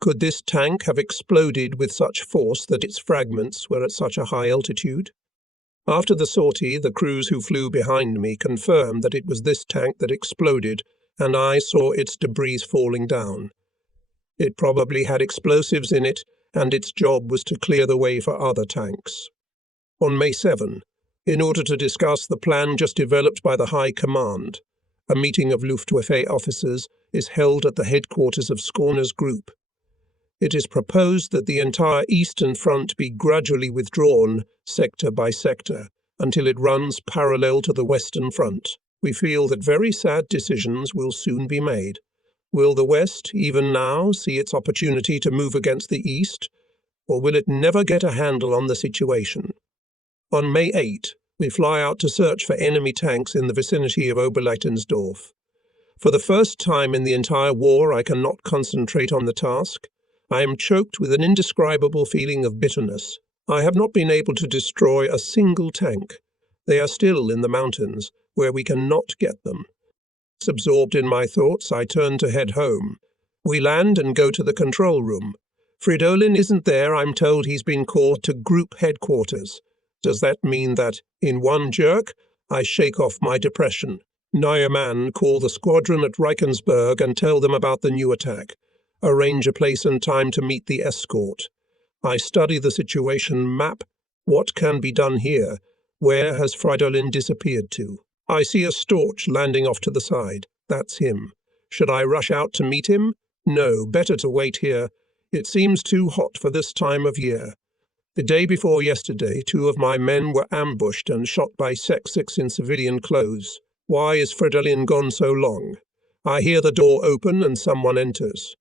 Could this tank have exploded with such force that its fragments were at such a high altitude? After the sortie, the crews who flew behind me confirmed that it was this tank that exploded, and I saw its debris falling down. It probably had explosives in it, and its job was to clear the way for other tanks. On May 7, in order to discuss the plan just developed by the High Command, a meeting of Luftwaffe officers is held at the headquarters of Skorner's group. It is proposed that the entire Eastern Front be gradually withdrawn, sector by sector, until it runs parallel to the Western Front. We feel that very sad decisions will soon be made. Will the West, even now, see its opportunity to move against the East, or will it never get a handle on the situation? On May 8, we fly out to search for enemy tanks in the vicinity of Oberleitensdorf. For the first time in the entire war, I cannot concentrate on the task. I am choked with an indescribable feeling of bitterness. I have not been able to destroy a single tank. They are still in the mountains, where we cannot get them. Absorbed in my thoughts, I turn to head home. We land and go to the control room. Fridolin isn't there. I'm told he's been called to group headquarters. Does that mean that, in one jerk, I shake off my depression? Nearman call the squadron at Reichensburg and tell them about the new attack. Arrange a place and time to meet the escort. I study the situation map. What can be done here? Where has Fridolin disappeared to? I see a Storch landing off to the side. That's him. Should I rush out to meet him? No, better to wait here. It seems too hot for this time of year. The day before yesterday, 2 of my men were ambushed and shot by Sek6 in civilian clothes. Why is Fridolin gone so long? I hear the door open and someone enters.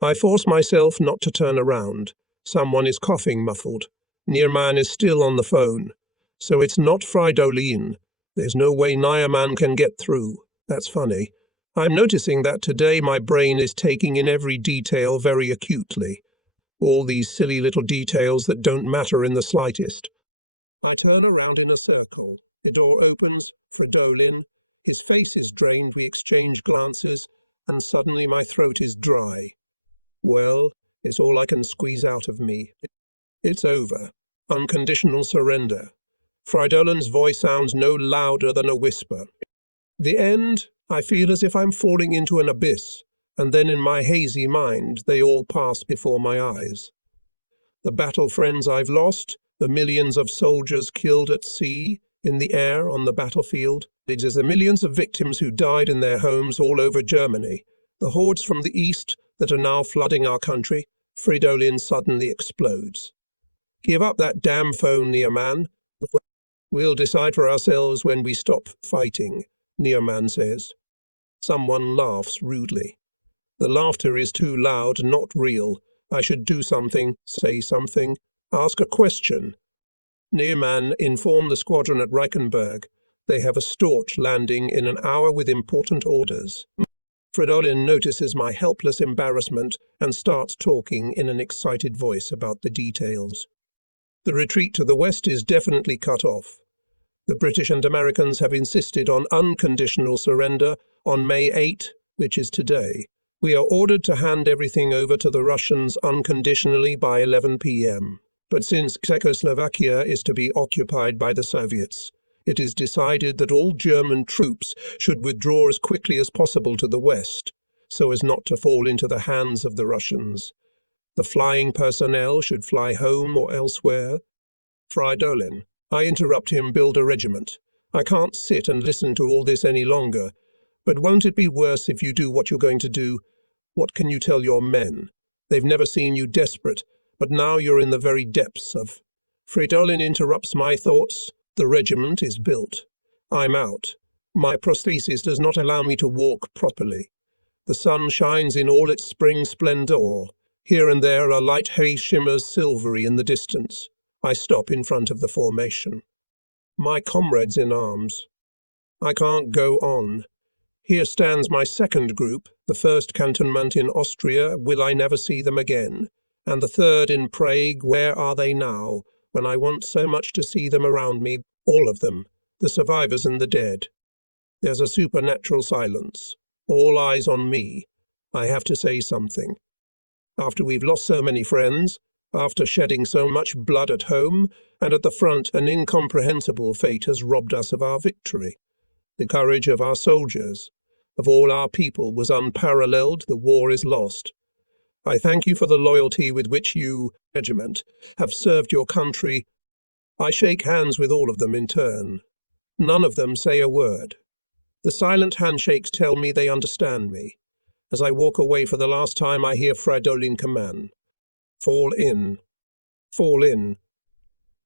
I force myself not to turn around. Someone is coughing muffled. Nearman is still on the phone. So it's not Fridolin. There's no way Nearman can get through. That's funny. I'm noticing that today my brain is taking in every detail very acutely. All these silly little details that don't matter in the slightest. I turn around in a circle. The door opens. Fridolin. His face is drained. We exchange glances, and suddenly my throat is dry. Well, it's all I can squeeze out of me. It's over. Unconditional surrender. Fridolin's voice sounds no louder than a whisper. The end, I feel as if I'm falling into an abyss, and then in my hazy mind they all pass before my eyes. The battle friends I've lost, the millions of soldiers killed at sea, in the air, on the battlefield. It is the millions of victims who died in their homes all over Germany. The hordes from the east that are now flooding our country. Fridolin suddenly explodes. Give up that damn phone, Nearman. We'll decide for ourselves when we stop fighting, Nearman says. Someone laughs rudely. The laughter is too loud, not real. I should do something, say something, ask a question. Nearman inform the squadron at Reichenberg. They have a Storch landing in an hour with important orders. Fridolin notices my helpless embarrassment and starts talking in an excited voice about the details. The retreat to the west is definitely cut off. The British and Americans have insisted on unconditional surrender on May 8, which is today. We are ordered to hand everything over to the Russians unconditionally by 11 p.m. But since Czechoslovakia is to be occupied by the Soviets, it is decided that all German troops should withdraw as quickly as possible to the west, so as not to fall into the hands of the Russians. The flying personnel should fly home or elsewhere. Fridolin. I interrupt him, build a regiment. I can't sit and listen to all this any longer. But won't it be worse if you do what you're going to do? What can you tell your men? They've never seen you desperate, but now you're in the very depths of... Fridolin interrupts my thoughts. The regiment is built. I'm out. My prosthesis does not allow me to walk properly. The sun shines in all its spring splendor. Here and there a light haze shimmers silvery in the distance. I stop in front of the formation. My comrades in arms. I can't go on. Here stands my second group, the first cantonment in Austria, will I never see them again, and the third in Prague, where are they now, when I want so much to see them around me, all of them, the survivors and the dead. There's a supernatural silence, all eyes on me. I have to say something. After we've lost so many friends, after shedding so much blood at home, and at the front an incomprehensible fate has robbed us of our victory. The courage of our soldiers, of all our people, was unparalleled. The war is lost. I thank you for the loyalty with which you, regiment, have served your country. I shake hands with all of them in turn. None of them say a word. The silent handshakes tell me they understand me. As I walk away for the last time, I hear Fridolin command. Fall in. Fall in.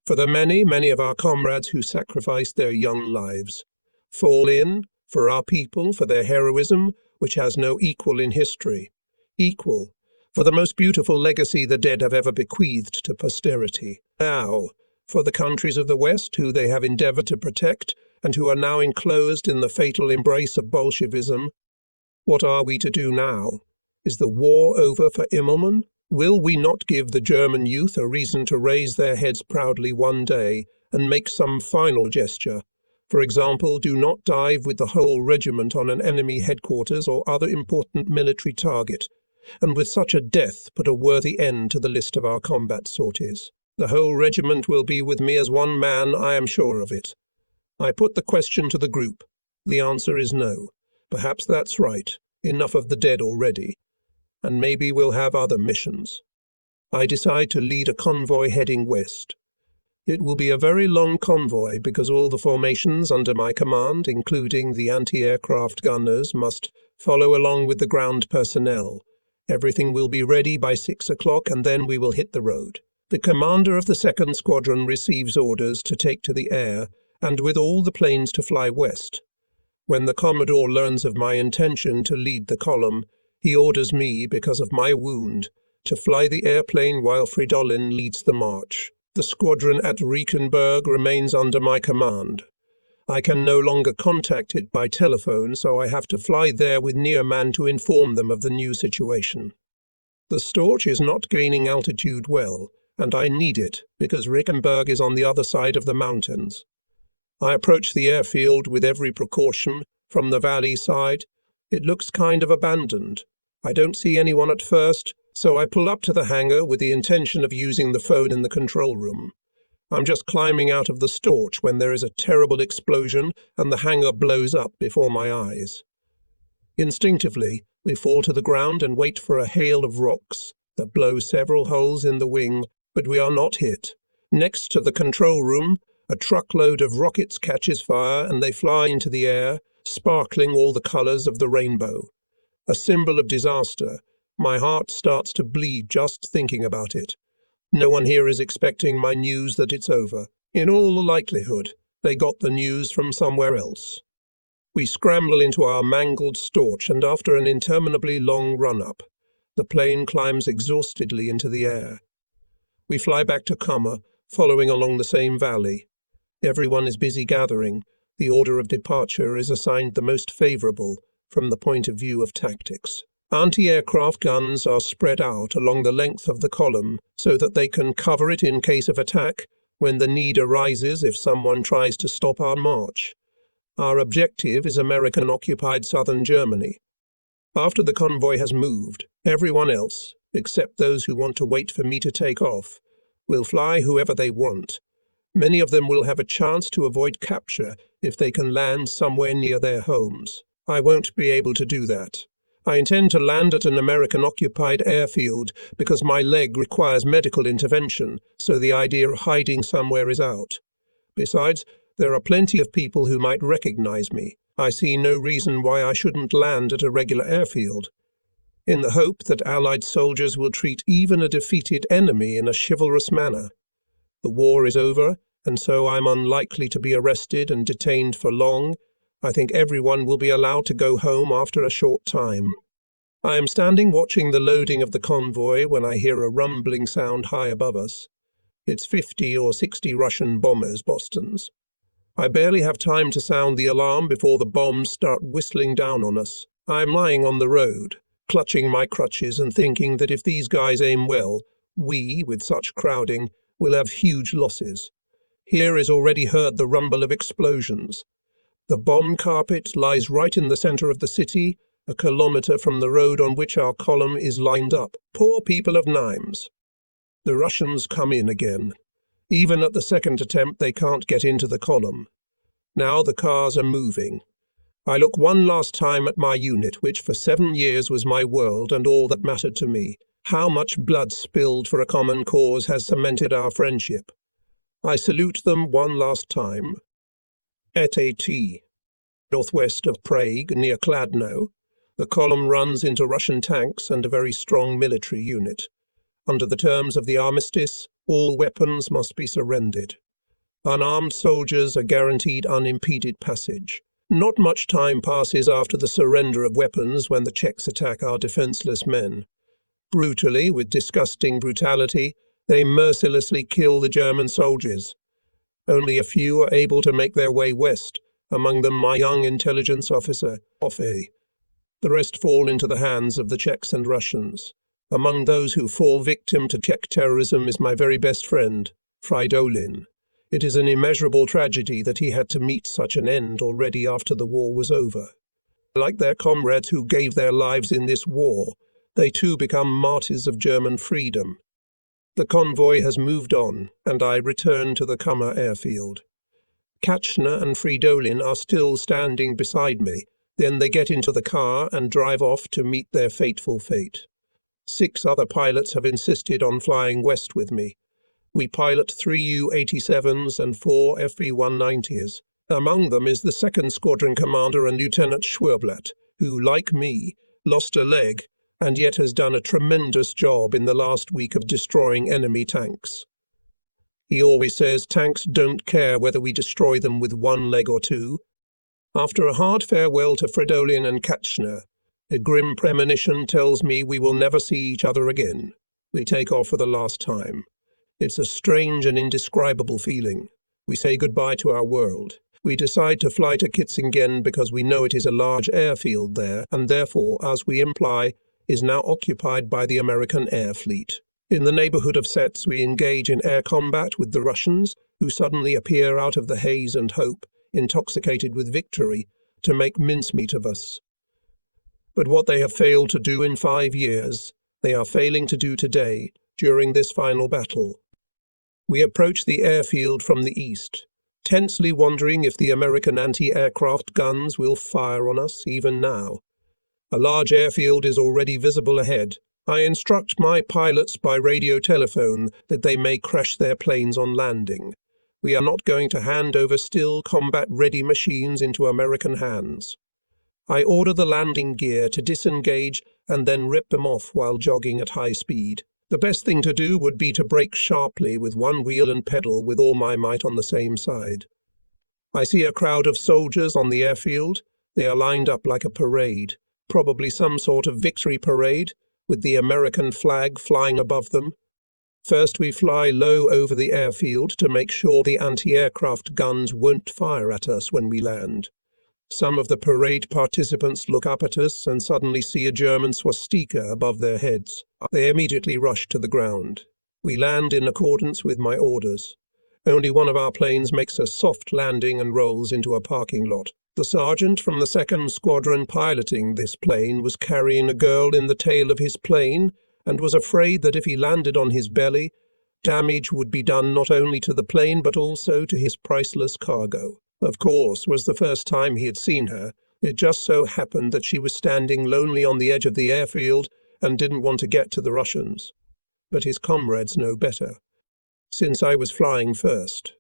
For the many, many of our comrades who sacrificed their young lives. Fall in, for our people, for their heroism, which has no equal in history. Equal, for the most beautiful legacy the dead have ever bequeathed to posterity. Now, for the countries of the West, who they have endeavoured to protect, and who are now enclosed in the fatal embrace of Bolshevism. What are we to do now? Is the war over for Immelmann? Will we not give the German youth a reason to raise their heads proudly one day and make some final gesture? For example, do not dive with the whole regiment on an enemy headquarters or other important military target, and with such a death put a worthy end to the list of our combat sorties. The whole regiment will be with me as one man, I am sure of it. I put the question to the group. The answer is no. Perhaps that's right. Enough of the dead already. And maybe we'll have other missions. I decide to lead a convoy heading west. It will be a very long convoy because all the formations under my command, including the anti-aircraft gunners, must follow along with the ground personnel. Everything will be ready by 6 o'clock and then we will hit the road. The commander of the 2nd Squadron receives orders to take to the air and with all the planes to fly west. When the Commodore learns of my intention to lead the column, he orders me, because of my wound, to fly the airplane while Fridolin leads the march. The squadron at Reichenberg remains under my command. I can no longer contact it by telephone, so I have to fly there with Neerman to inform them of the new situation. The Storch is not gaining altitude well, and I need it, because Reichenberg is on the other side of the mountains. I approach the airfield with every precaution, from the valley side. It looks kind of abandoned. I don't see anyone at first, so I pull up to the hangar with the intention of using the phone in the control room. I'm just climbing out of the Storch when there is a terrible explosion and the hangar blows up before my eyes. Instinctively, we fall to the ground and wait for a hail of rocks that blow several holes in the wing, but we are not hit. Next to the control room, a truckload of rockets catches fire and they fly into the air, sparkling all the colours of the rainbow. A symbol of disaster. My heart starts to bleed just thinking about it. No one here is expecting my news that it's over. In all likelihood, they got the news from somewhere else. We scramble into our mangled Storch, and after an interminably long run-up, the plane climbs exhaustedly into the air. We fly back to Kammer, following along the same valley. Everyone is busy gathering. The order of departure is assigned the most favourable from the point of view of tactics. Anti-aircraft guns are spread out along the length of the column so that they can cover it in case of attack when the need arises if someone tries to stop our march. Our objective is American-occupied southern Germany. After the convoy has moved, everyone else, except those who want to wait for me to take off, will fly whoever they want. Many of them will have a chance to avoid capture if they can land somewhere near their homes. I won't be able to do that. I intend to land at an American-occupied airfield because my leg requires medical intervention, so the idea of hiding somewhere is out. Besides, there are plenty of people who might recognize me. I see no reason why I shouldn't land at a regular airfield, in the hope that Allied soldiers will treat even a defeated enemy in a chivalrous manner. The war is over, and so I'm unlikely to be arrested and detained for long. I think everyone will be allowed to go home after a short time. I am standing watching the loading of the convoy when I hear a rumbling sound high above us. It's 50 or 60 Russian bombers, Bostons. I barely have time to sound the alarm before the bombs start whistling down on us. I am lying on the road, clutching my crutches and thinking that if these guys aim well, we, with such crowding, will have huge losses. Here is already heard the rumble of explosions. The bomb carpet lies right in the centre of the city, a kilometre from the road on which our column is lined up. Poor people of Nimes. The Russians come in again. Even at the second attempt they can't get into the column. Now the cars are moving. I look one last time at my unit, which for 7 years was my world and all that mattered to me. How much blood spilled for a common cause has cemented our friendship. I salute them one last time. At northwest of Prague, near Kladno, the column runs into Russian tanks and a very strong military unit. Under the terms of the armistice, all weapons must be surrendered. Unarmed soldiers are guaranteed unimpeded passage. Not much time passes after the surrender of weapons when the Czechs attack our defenceless men. Brutally, with disgusting brutality, they mercilessly kill the German soldiers. Only a few are able to make their way west, among them my young intelligence officer, Offe. The rest fall into the hands of the Czechs and Russians. Among those who fall victim to Czech terrorism is my very best friend, Fridolin. It is an immeasurable tragedy that he had to meet such an end already after the war was over. Like their comrades who gave their lives in this war, they too become martyrs of German freedom. The convoy has moved on, and I return to the Kummer airfield. Katchner and Fridolin are still standing beside me. Then they get into the car and drive off to meet their fateful fate. 6 other pilots have insisted on flying west with me. We pilot 3 U-87s and 4 FV-190s. Among them is the 2nd Squadron Commander and Lieutenant Schwerblatt, who, like me, lost a leg and yet has done a tremendous job in the last week of destroying enemy tanks. He always says tanks don't care whether we destroy them with 1 leg or 2. After a hard farewell to Fridolin and Katchner, a grim premonition tells me we will never see each other again. We take off for the last time. It's a strange and indescribable feeling. We say goodbye to our world. We decide to fly to Kitzingen because we know it is a large airfield there, and therefore, as we imply, is now occupied by the American air fleet. In the neighbourhood of Sets, we engage in air combat with the Russians, who suddenly appear out of the haze and hope, intoxicated with victory, to make mincemeat of us. But what they have failed to do in 5 years, they are failing to do today, during this final battle. We approach the airfield from the east, tensely wondering if the American anti-aircraft guns will fire on us even now. A large airfield is already visible ahead. I instruct my pilots by radio telephone that they may crash their planes on landing. We are not going to hand over still combat-ready machines into American hands. I order the landing gear to disengage and then rip them off while jogging at high speed. The best thing to do would be to brake sharply with 1 wheel and pedal with all my might on the same side. I see a crowd of soldiers on the airfield. They are lined up like a parade, probably some sort of victory parade, with the American flag flying above them. First we fly low over the airfield to make sure the anti-aircraft guns won't fire at us when we land. Some of the parade participants look up at us and suddenly see a German swastika above their heads. They immediately rush to the ground. We land in accordance with my orders. Only one of our planes makes a soft landing and rolls into a parking lot. The sergeant from the 2nd Squadron piloting this plane was carrying a girl in the tail of his plane and was afraid that if he landed on his belly, damage would be done not only to the plane but also to his priceless cargo. Of course, was the first time he had seen her. It just so happened that she was standing lonely on the edge of the airfield and didn't want to get to the Russians. But his comrades know better. Since I was flying first,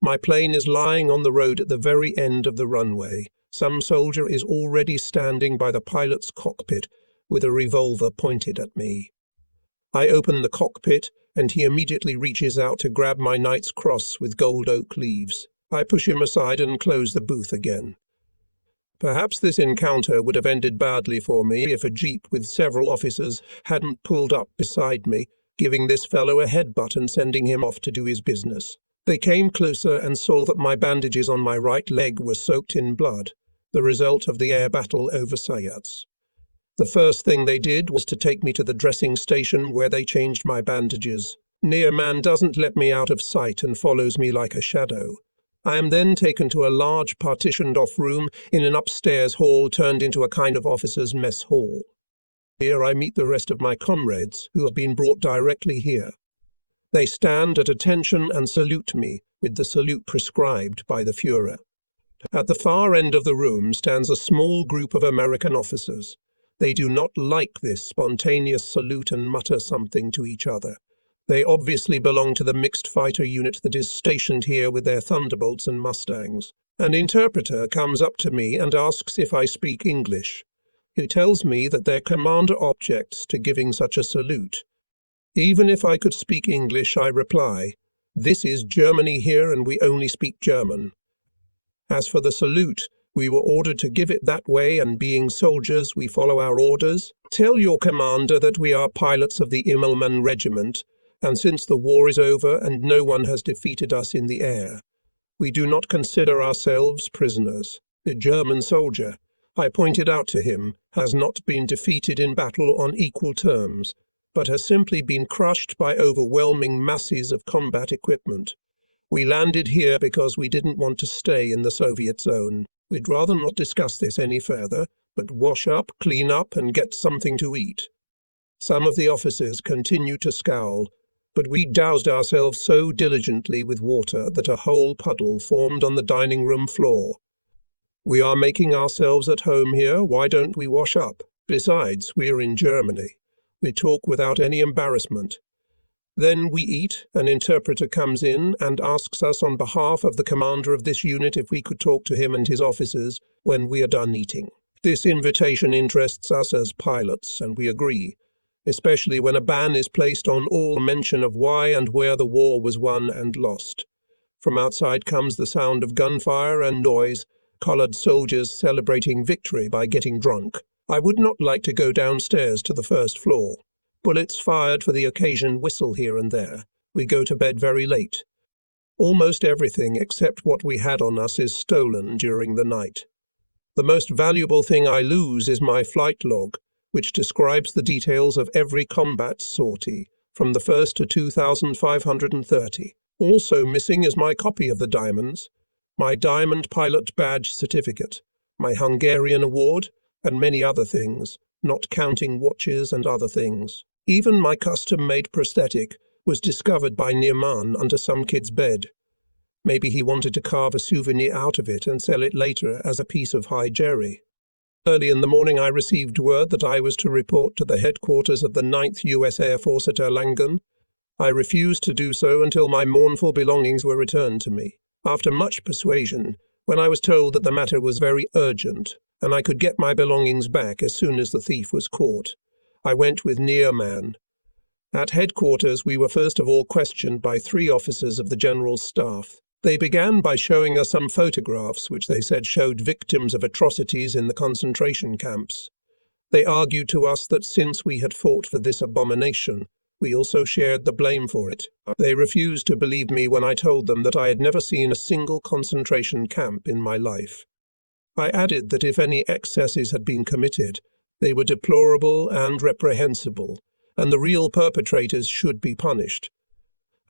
my plane is lying on the road at the very end of the runway. Some soldier is already standing by the pilot's cockpit with a revolver pointed at me. I open the cockpit and he immediately reaches out to grab my knight's cross with gold oak leaves. I push him aside and close the booth again. Perhaps this encounter would have ended badly for me if a jeep with several officers hadn't pulled up beside me, giving this fellow a headbutt and sending him off to do his business. They came closer and saw that my bandages on my right leg were soaked in blood, the result of the air battle over Sayats. The first thing they did was to take me to the dressing station where they changed my bandages. Nearman doesn't let me out of sight and follows me like a shadow. I am then taken to a large partitioned-off room in an upstairs hall turned into a kind of officers' mess hall. Here I meet the rest of my comrades, who have been brought directly here. They stand at attention and salute me, with the salute prescribed by the Führer. At the far end of the room stands a small group of American officers. They do not like this spontaneous salute and mutter something to each other. They obviously belong to the mixed fighter unit that is stationed here with their Thunderbolts and Mustangs. An interpreter comes up to me and asks if I speak English. He tells me that their commander objects to giving such a salute. Even if I could speak English, I reply, "This is Germany here and we only speak German." As for the salute, we were ordered to give it that way, and being soldiers, we follow our orders. Tell your commander that we are pilots of the Immelmann Regiment, and since the war is over and no one has defeated us in the air, we do not consider ourselves prisoners. The German soldier, I pointed out to him, has not been defeated in battle on equal terms, but has simply been crushed by overwhelming masses of combat equipment. We landed here because we didn't want to stay in the Soviet zone. We'd rather not discuss this any further, but wash up, clean up, and get something to eat. Some of the officers continue to scowl, but we doused ourselves so diligently with water that a whole puddle formed on the dining room floor. We are making ourselves at home here, why don't we wash up? Besides, we're in Germany. We talk without any embarrassment. Then we eat, an interpreter comes in and asks us on behalf of the commander of this unit if we could talk to him and his officers when we are done eating. This invitation interests us as pilots, and we agree, especially when a ban is placed on all mention of why and where the war was won and lost. From outside comes the sound of gunfire and noise, coloured soldiers celebrating victory by getting drunk. I would not like to go downstairs to the first floor. Bullets fired for the occasion whistle here and there. We go to bed very late. Almost everything except what we had on us is stolen during the night. The most valuable thing I lose is my flight log, which describes the details of every combat sortie, from the first to 2,530. Also missing is my copy of the diamonds, my Diamond Pilot Badge certificate, my Hungarian award, and many other things, not counting watches and other things. Even my custom-made prosthetic was discovered by Nearman under some kid's bed. Maybe he wanted to carve a souvenir out of it and sell it later as a piece of high jerry. Early in the morning I received word that I was to report to the headquarters of the 9th U.S. Air Force at Erlangen. I refused to do so until my mournful belongings were returned to me. After much persuasion, when I was told that the matter was very urgent and I could get my belongings back as soon as the thief was caught, I went with Nearman. At headquarters we were first of all questioned by 3 officers of the General Staff. They began by showing us some photographs which they said showed victims of atrocities in the concentration camps. They argued to us that since we had fought for this abomination, we also shared the blame for it. They refused to believe me when I told them that I had never seen a single concentration camp in my life. I added that if any excesses had been committed, they were deplorable and reprehensible, and the real perpetrators should be punished.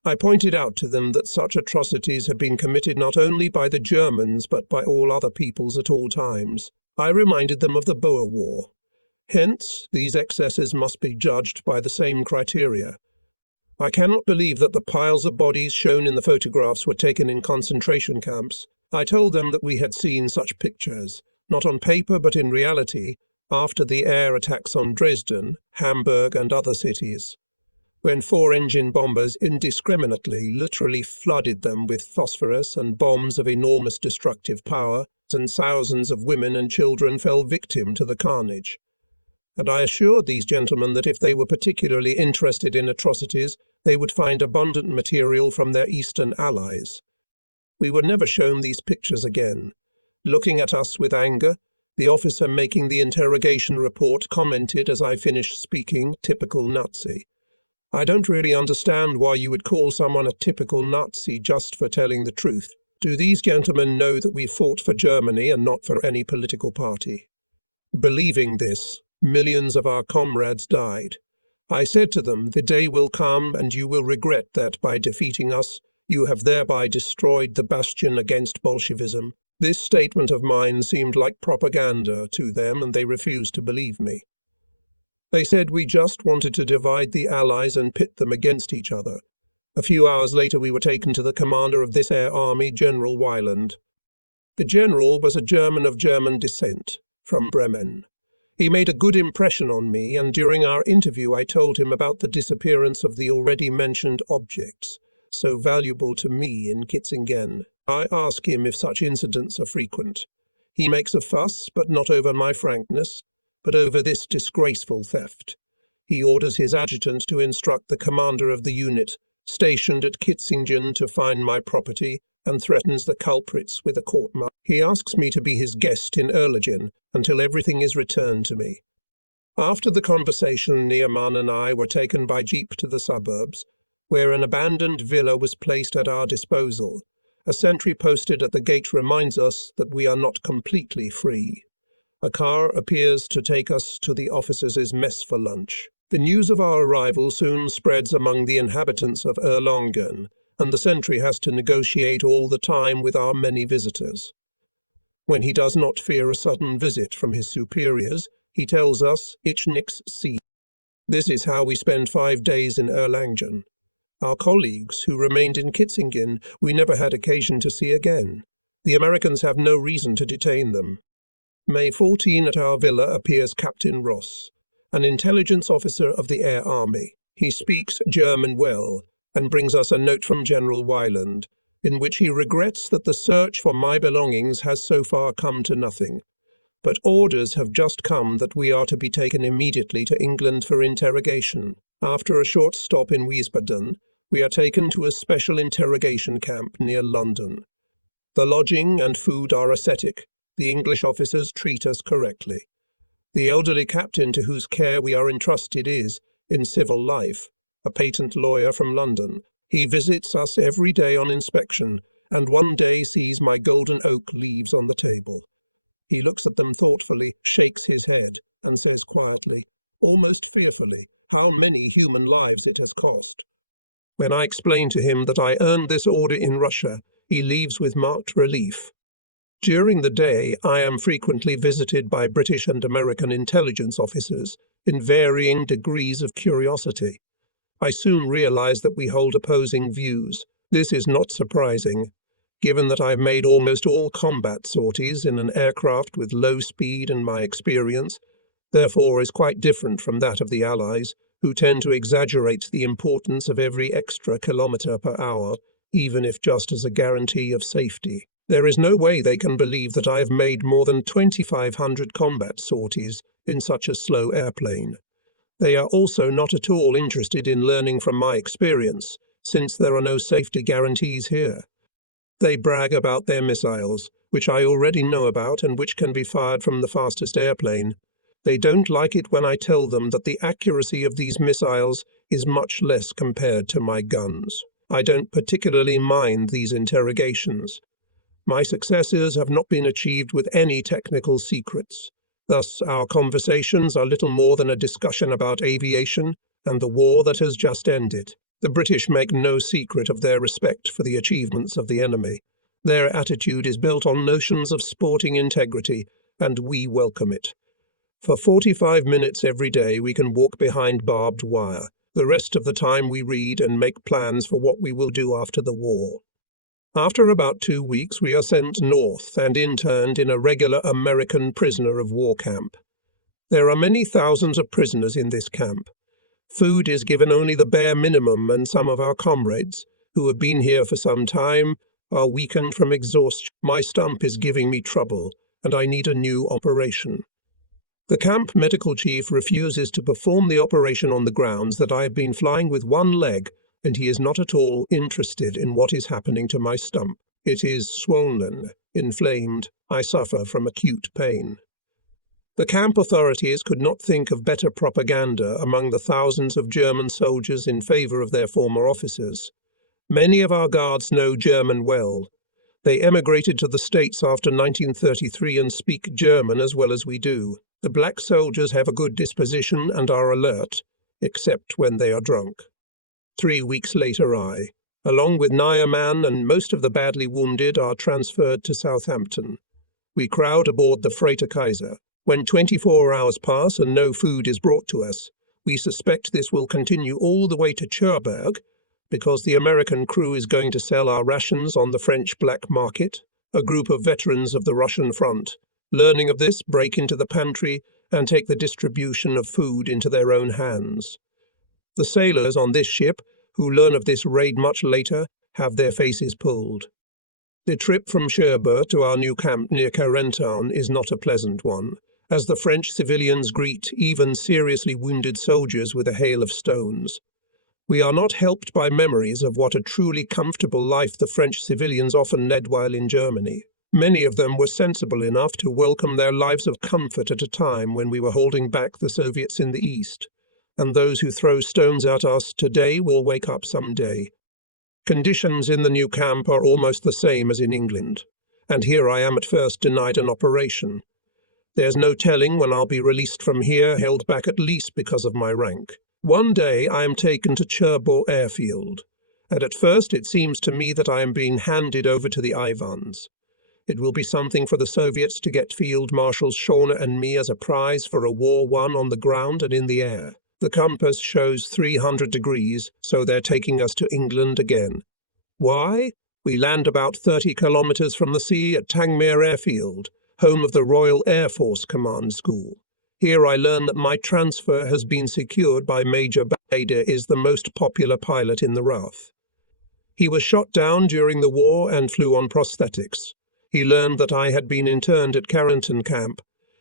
I pointed out to them that such atrocities had been committed not only by the Germans but by all other peoples at all times. I reminded them of the Boer War. Hence, these excesses must be judged by the same criteria. I cannot believe that the piles of bodies shown in the photographs were taken in concentration camps. I told them that we had seen such pictures, not on paper but in reality, after the air attacks on Dresden, Hamburg and other cities, when 4-engine bombers indiscriminately literally flooded them with phosphorus and bombs of enormous destructive power, and thousands of women and children fell victim to the carnage. And I assured these gentlemen that if they were particularly interested in atrocities, they would find abundant material from their Eastern allies. We were never shown these pictures again. Looking at us with anger, The officer making the interrogation report commented as I finished speaking, "Typical Nazi. I don't really understand why you would call someone a typical Nazi just for telling the truth. Do these gentlemen know that we fought for Germany and not for any political party?" Believing this, millions of our comrades died. I said to them, "The day will come and you will regret that by defeating us, you have thereby destroyed the bastion against Bolshevism." This statement of mine seemed like propaganda to them, and they refused to believe me. They said we just wanted to divide the Allies and pit them against each other. A few hours later we were taken to the commander of this air army, General Weiland. The general was a German of German descent, from Bremen. He made a good impression on me, and during our interview I told him about the disappearance of the already mentioned objects, so valuable to me in Kitzingen. I ask him if such incidents are frequent. He makes a fuss, but not over my frankness, but over this disgraceful theft. He orders his adjutant to instruct the commander of the unit, stationed at Kitzingen, to find my property, and threatens the culprits with a court-martial. He asks me to be his guest in Erlangen until everything is returned to me. After the conversation, Niemann and I were taken by jeep to the suburbs, where an abandoned villa was placed at our disposal. A sentry posted at the gate reminds us that we are not completely free. A car appears to take us to the officers' mess for lunch. The news of our arrival soon spreads among the inhabitants of Erlangen, and the sentry has to negotiate all the time with our many visitors. When he does not fear a sudden visit from his superiors, he tells us, "Ich nix see." This is how we spend 5 days in Erlangen. Our colleagues, who remained in Kitzingen, we never had occasion to see again. The Americans have no reason to detain them. May 14 at our villa appears Captain Ross, an intelligence officer of the Air Army. He speaks German well, and brings us a note from General Weiland, in which he regrets that the search for my belongings has so far come to nothing. But orders have just come that we are to be taken immediately to England for interrogation. After a short stop in Wiesbaden, we are taken to a special interrogation camp near London. The lodging and food are ascetic. The English officers treat us correctly. The elderly captain to whose care we are entrusted is, in civil life, a patent lawyer from London. He visits us every day on inspection, and one day sees my golden oak leaves on the table. He looks at them thoughtfully, shakes his head, and says quietly, almost fearfully, how many human lives it has cost. When I explain to him that I earned this order in Russia, he leaves with marked relief. During the day, I am frequently visited by British and American intelligence officers in varying degrees of curiosity. I soon realize that we hold opposing views. This is not surprising, given that I've made almost all combat sorties in an aircraft with low speed, and my experience, therefore, is quite different from that of the Allies, who tend to exaggerate the importance of every extra kilometre per hour, even if just as a guarantee of safety. There is no way they can believe that I have made more than 2,500 combat sorties in such a slow airplane. They are also not at all interested in learning from my experience, since there are no safety guarantees here. They brag about their missiles, which I already know about and which can be fired from the fastest airplane. They don't like it when I tell them that the accuracy of these missiles is much less compared to my guns. I don't particularly mind these interrogations. My successes have not been achieved with any technical secrets. Thus, our conversations are little more than a discussion about aviation and the war that has just ended. The British make no secret of their respect for the achievements of the enemy. Their attitude is built on notions of sporting integrity, and we welcome it. For 45 minutes every day we can walk behind barbed wire. The rest of the time we read and make plans for what we will do after the war. After about 2 weeks we are sent north and interned in a regular American prisoner of war camp. There are many thousands of prisoners in this camp. Food is given only the bare minimum, and some of our comrades, who have been here for some time, are weakened from exhaustion. My stump is giving me trouble, and I need a new operation. The camp medical chief refuses to perform the operation on the grounds that I have been flying with one leg, and he is not at all interested in what is happening to my stump. It is swollen, inflamed. I suffer from acute pain. The camp authorities could not think of better propaganda among the thousands of German soldiers in favour of their former officers. Many of our guards know German well. They emigrated to the States after 1933 and speak German as well as we do. The black soldiers have a good disposition and are alert, except when they are drunk. 3 weeks later I, along with Neyermann and most of the badly wounded, are transferred to Southampton. We crowd aboard the freighter Kaiser. When 24 hours pass and no food is brought to us, we suspect this will continue all the way to Cherbourg, because the American crew is going to sell our rations on the French black market. A group of veterans of the Russian front, learning of this, break into the pantry and take the distribution of food into their own hands. The sailors on this ship, who learn of this raid much later, have their faces pulled. The trip from Cherbourg to our new camp near Carentan is not a pleasant one, as the French civilians greet even seriously wounded soldiers with a hail of stones. We are not helped by memories of what a truly comfortable life the French civilians often led while in Germany. Many of them were sensible enough to welcome their lives of comfort at a time when we were holding back the Soviets in the East, and those who throw stones at us today will wake up someday. Conditions in the new camp are almost the same as in England, and here I am at first denied an operation. There's no telling when I'll be released from here, held back at least because of my rank. One day I am taken to Cherbourg airfield, and at first it seems to me that I am being handed over to the Ivans. It will be something for the Soviets to get Field Marshals Schorner and me as a prize for a war won on the ground and in the air. The compass shows 300 degrees, so they're taking us to England again. Why? We land about 30 kilometres from the sea at Tangmere Airfield, home of the Royal Air Force Command School. Here I learn that my transfer has been secured by Major Bader, is the most popular pilot in the RAF. He was shot down during the war and flew on prosthetics. He learned that I had been interned at Carentan camp.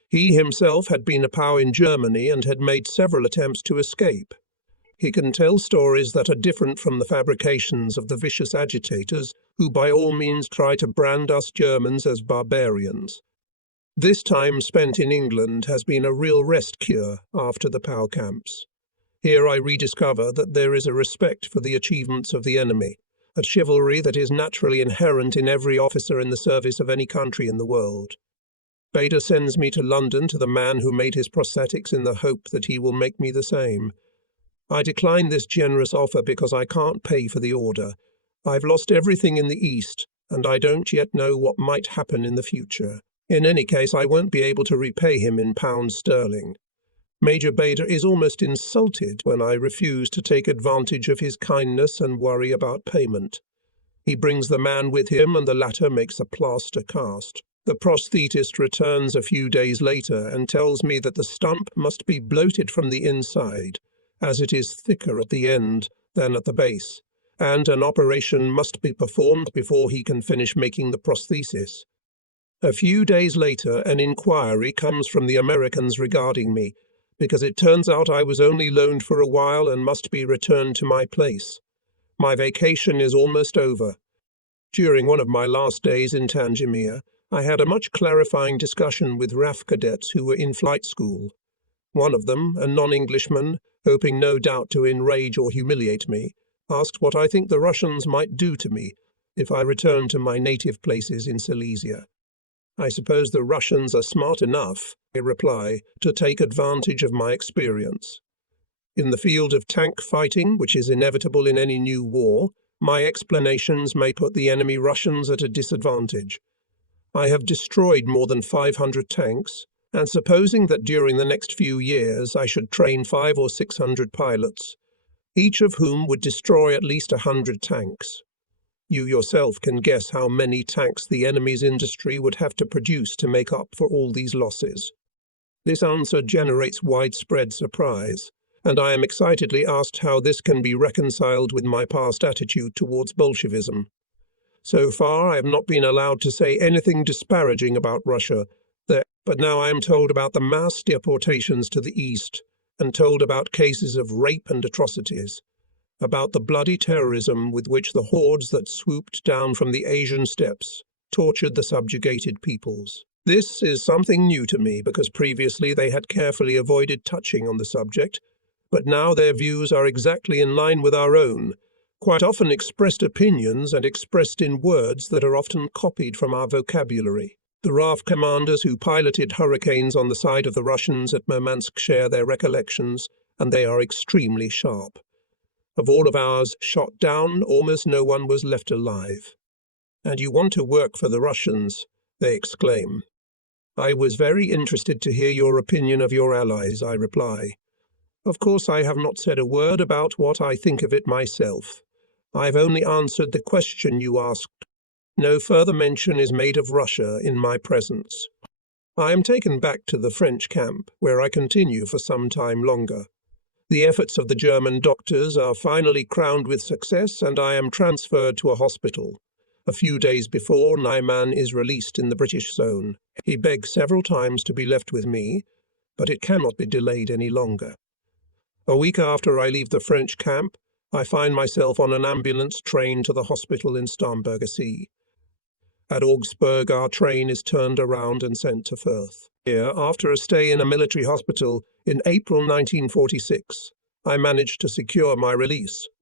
He himself had been a POW in Germany and had made several attempts to escape. He can tell stories that are different from the fabrications of the vicious agitators who by all means try to brand us Germans as barbarians. This time spent in England has been a real rest cure after the POW camps. Here I rediscover that there is a respect for the achievements of the enemy, a chivalry that is naturally inherent in every officer in the service of any country in the world. Bader sends me to London to the man who made his prosthetics in the hope that he will make me the same. I decline this generous offer because I can't pay for the order. I've lost everything in the East, and I don't yet know what might happen in the future. In any case, I won't be able to repay him in pounds sterling. Major Bader is almost insulted when I refuse to take advantage of his kindness and worry about payment. He brings the man with him and the latter makes a plaster cast. The prosthetist returns a few days later and tells me that the stump must be bloated from the inside, as it is thicker at the end than at the base, and an operation must be performed before he can finish making the prosthesis. A few days later, an inquiry comes from the Americans regarding me, because it turns out I was only loaned for a while and must be returned to my place. My vacation is almost over. During one of my last days in Tangier, I had a much clarifying discussion with RAF cadets who were in flight school. One of them, a non-Englishman, hoping no doubt to enrage or humiliate me, asked what I think the Russians might do to me if I returned to my native places in Silesia. I suppose the Russians are smart enough, I reply, to take advantage of my experience. In the field of tank fighting, which is inevitable in any new war, my explanations may put the enemy Russians at a disadvantage. I have destroyed more than 500 tanks, and supposing that during the next few years I should train 500 or 600 pilots, each of whom would destroy at least 100 tanks. You yourself can guess how many tanks the enemy's industry would have to produce to make up for all these losses. This answer generates widespread surprise, and I am excitedly asked how this can be reconciled with my past attitude towards Bolshevism. So far I have not been allowed to say anything disparaging about Russia, but now I am told about the mass deportations to the east, and told about cases of rape and atrocities, about the bloody terrorism with which the hordes that swooped down from the Asian steppes tortured the subjugated peoples. This is something new to me because previously they had carefully avoided touching on the subject, but now their views are exactly in line with our own, quite often expressed opinions and expressed in words that are often copied from our vocabulary. The RAF commanders who piloted hurricanes on the side of the Russians at Murmansk share their recollections, and they are extremely sharp. Of all of ours shot down, almost no one was left alive. "And you want to work for the Russians," they exclaim. "I was very interested to hear your opinion of your allies," I reply. "Of course I have not said a word about what I think of it myself. I've only answered the question you asked. No further mention is made of Russia in my presence." I am taken back to the French camp, where I continue for some time longer. The efforts of the German doctors are finally crowned with success, and I am transferred to a hospital. A few days before, Nyman is released in the British zone. He begs several times to be left with me, but it cannot be delayed any longer. A week after I leave the French camp, I find myself on an ambulance train to the hospital in Starnberger See. At Augsburg, our train is turned around and sent to Fürth. Here, after a stay in a military hospital in April 1946, I managed to secure my release.